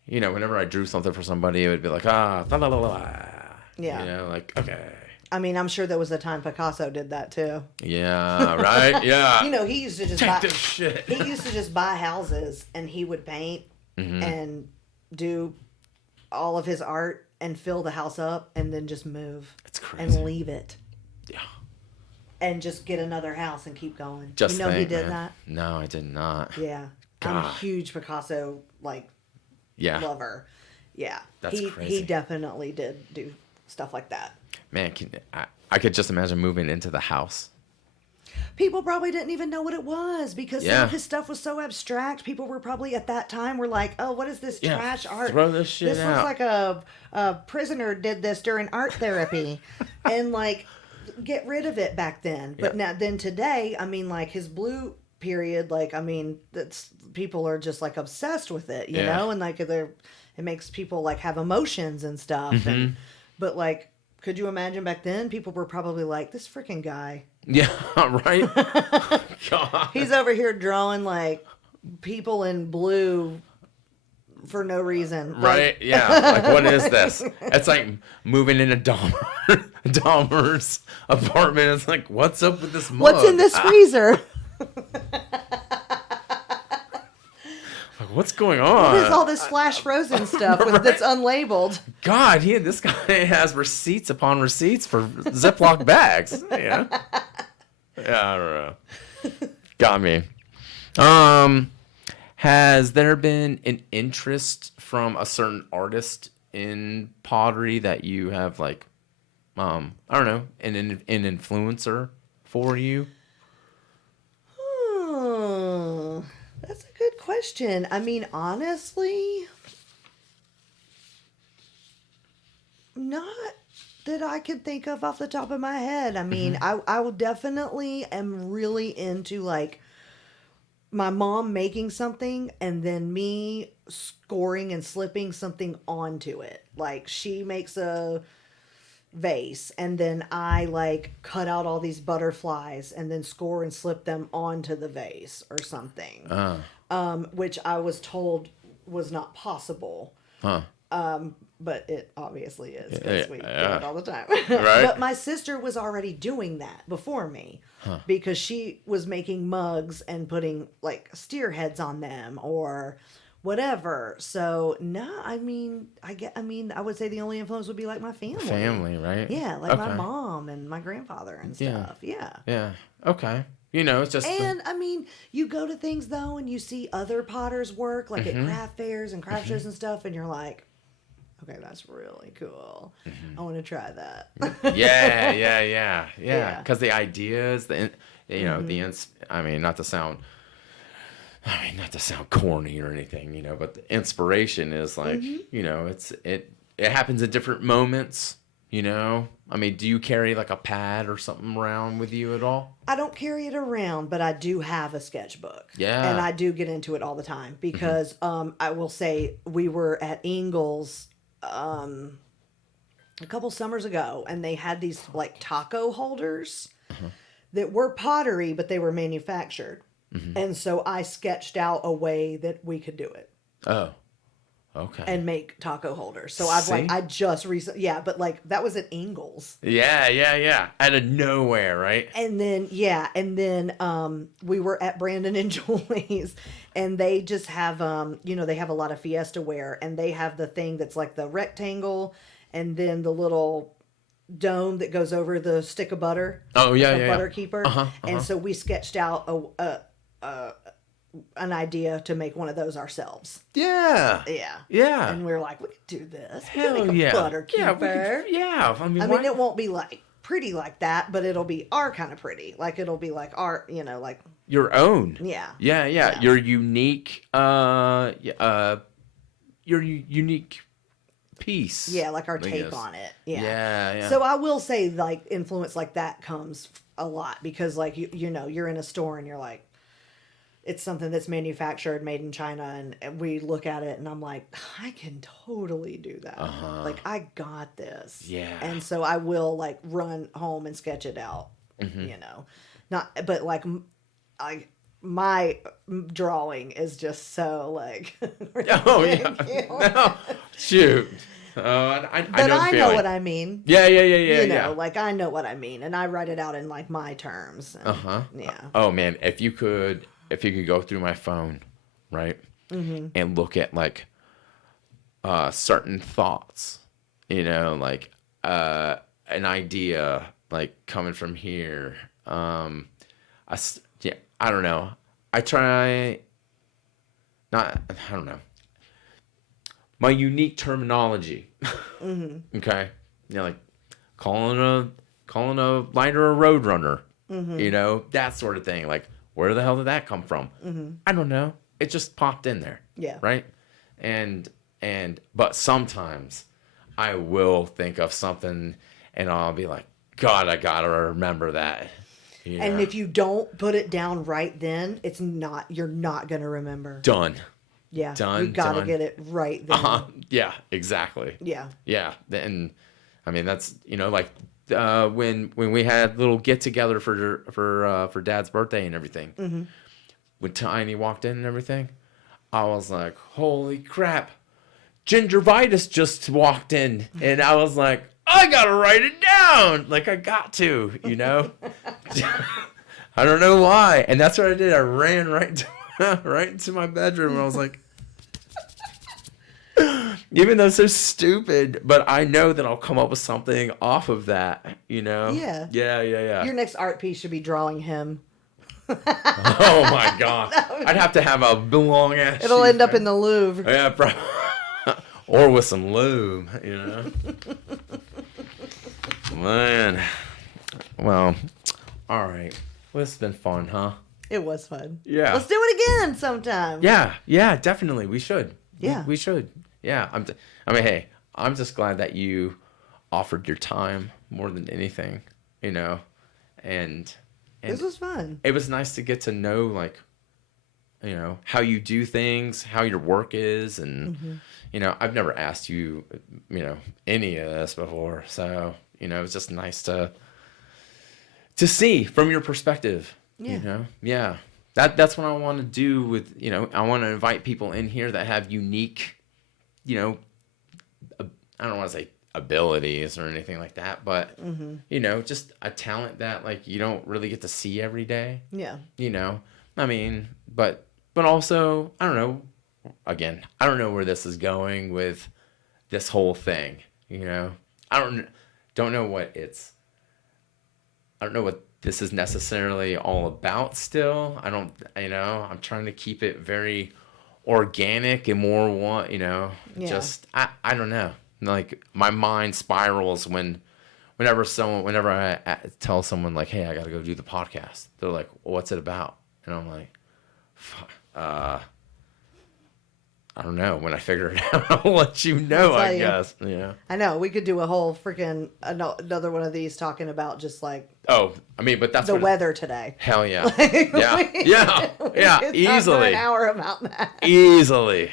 whenever I drew something for somebody, it would be like, la la la la. Yeah. Like, okay. I mean, I'm sure there was a time Picasso did that too. Yeah, right? Yeah. He used to just Take buy this shit. He used to just buy houses and he would paint and do all of his art and fill the house up and then just move. It's crazy. And leave it. Yeah. And just get another house and keep going. Just he think, did man. that? No, I did not. Yeah. God. I'm a huge Picasso lover. Yeah. That's He crazy. definitely did do stuff like that. Man, I could just imagine moving into the house. People probably didn't even know what it was because some of his stuff was so abstract. People were probably at that time were like, "Oh, what is this trash art? Throw this shit This out." looks like a prisoner did this during art therapy," and like get rid of it back then. But then today, I mean, like his blue period, like I mean, that's people are just like obsessed with it, you know, and like it makes people like have emotions and stuff. And but like, could you imagine back then? People were probably like, "This freaking guy." Yeah, right? God. He's over here drawing like people in blue for no reason. Right? Yeah. Like, what is this? It's like moving into Dahmer's apartment. It's like, what's up with this mug? What's in this freezer? Like, what's going on? What is all this flash frozen stuff that's unlabeled? God, this guy has receipts upon receipts for Ziploc bags. Yeah. Yeah, I don't know. Got me. Has there been an interest from a certain artist in pottery that you have, like, I don't know, an influencer for you? That's a good question. I mean, honestly, not that I could think of off the top of my head. I mean, I will definitely am really into like my mom making something and then me scoring and slipping something onto it. Like she makes a vase and then I like cut out all these butterflies and then score and slip them onto the vase or something. Which I was told was not possible. But it obviously is because we do it all the time. Right. But my sister was already doing that before me because she was making mugs and putting like steer heads on them or whatever. So no, I mean, I would say the only influence would be like my family. Family, right? Yeah, like my mom and my grandfather and stuff. Yeah. Yeah. Okay. It's just. And I mean, you go to things though, and you see other potters work, like at craft fairs and craft shows and stuff, and you're like, okay, that's really cool. I want to try that. Yeah. Because the ideas, I mean, not to sound corny or anything, but the inspiration is like, it happens at different moments. I mean, do you carry like a pad or something around with you at all? I don't carry it around, but I do have a sketchbook. Yeah. And I do get into it all the time because I will say we were at Ingles a couple summers ago and they had these like taco holders that were pottery, but they were manufactured. And so I sketched out a way that we could do it. Oh, Okay. and make taco holders. So See? I just recently, but like that was at Ingles. Yeah. Out of nowhere, right? And then we were at Brandon and Julie's, and they just have they have a lot of Fiesta ware, and they have the thing that's like the rectangle, and then the little dome that goes over the stick of butter. Oh yeah, like a yeah. butter keeper. And so we sketched out an idea to make one of those ourselves. Yeah. Yeah. And we were like, we could do this. We could Hell make a yeah. butter keeper. Yeah. I mean, it won't be like pretty like that, but it'll be our kind of pretty. Like it'll be like our, like your own. Yeah. Yeah. Your unique piece. Yeah, like our take on it. Yeah. So I will say, like, influence like that comes a lot because, like, you're in a store and you're like, it's something that's manufactured, made in China, and we look at it and I'm like, I can totally do that. Like, I got this. Yeah. And so I will, like, run home and sketch it out, but like, my drawing is just so like. Oh yeah. No. Shoot. I know what I mean. Yeah. Like I know what I mean, and I write it out in like my terms. Yeah. Oh man, if you could go through my phone, right, and look at like certain thoughts, like an idea like coming from here. I don't know. I don't know. My unique terminology. Okay. Like calling a lighter a roadrunner. That sort of thing. Like, where the hell did that come from? I don't know. It just popped in there. Yeah. Right? But sometimes I will think of something and I'll be like, God, I gotta remember that. And if you don't put it down right then, you're not going to remember. Done. Yeah. Done. You got to get it right then. Yeah, exactly. Yeah. Yeah. And I mean, that's, like when we had little get together for Dad's birthday and everything, when Tiny walked in and everything, I was like, holy crap, gingivitis just walked in. And I was like, I gotta write it down. Like, I got to, I don't know why. And that's what I did. I ran right into my bedroom. And I was like, even though it's so stupid, but I know that I'll come up with something off of that, Yeah. Yeah. Your next art piece should be drawing him. Oh my God. I'd have to have a long ass. It'll end up in the Louvre. Yeah, or with some lube, Man. Well, all right. Well, this has been fun, huh? It was fun. Yeah. Let's do it again sometime. Yeah, definitely. We should. Yeah. We should. Yeah. Hey, I'm just glad that you offered your time more than anything, and this was fun. It was nice to get to know, like, how you do things, how your work is, and, I've never asked you, any of this before, so, it's just nice to see from your perspective, Yeah. That's what I want to do with, I want to invite people in here that have unique, I don't want to say abilities or anything like that, but, just a talent that, like, you don't really get to see every day. Yeah. I mean, but also, I don't know, again, I don't know where this is going with this whole thing, I don't know what this is necessarily all about still. I'm trying to keep it very organic and more just, I don't know. Like, my mind spirals whenever I tell someone, like, hey, I got to go do the podcast. They're like, well, what's it about? And I'm like, I don't know. When I figure it out, I'll let you know, I guess. Yeah. I know. We could do a whole freaking another one of these talking about just like. Oh, I mean, but that's the weather today. Hell yeah. Yeah. Easily. An hour about that. Easily.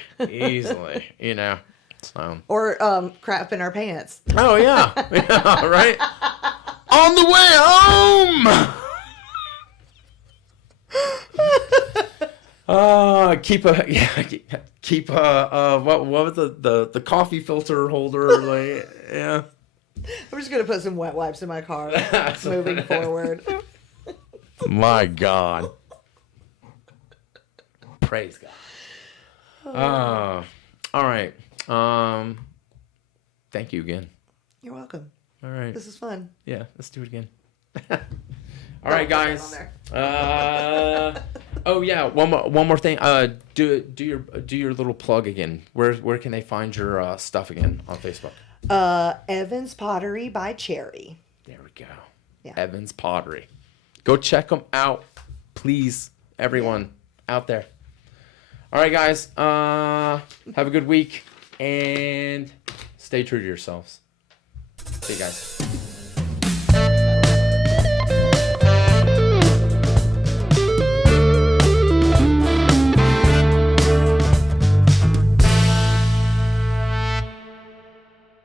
So. Or crap in our pants. Oh yeah. Yeah, right. On the way home. keep what was the coffee filter holder, like, yeah. I'm just gonna put some wet wipes in my car moving forward. My God. Praise God. All right. Thank you again. You're welcome. All right. This is fun. Yeah, let's do it again. All right, guys. Oh yeah, one more thing. Do your little plug again. Where can they find your stuff again on Facebook? Evans Pottery by Cherry. There we go. Yeah. Evans Pottery. Go check them out, please, everyone out there. All right, guys. Have a good week and stay true to yourselves. See you guys.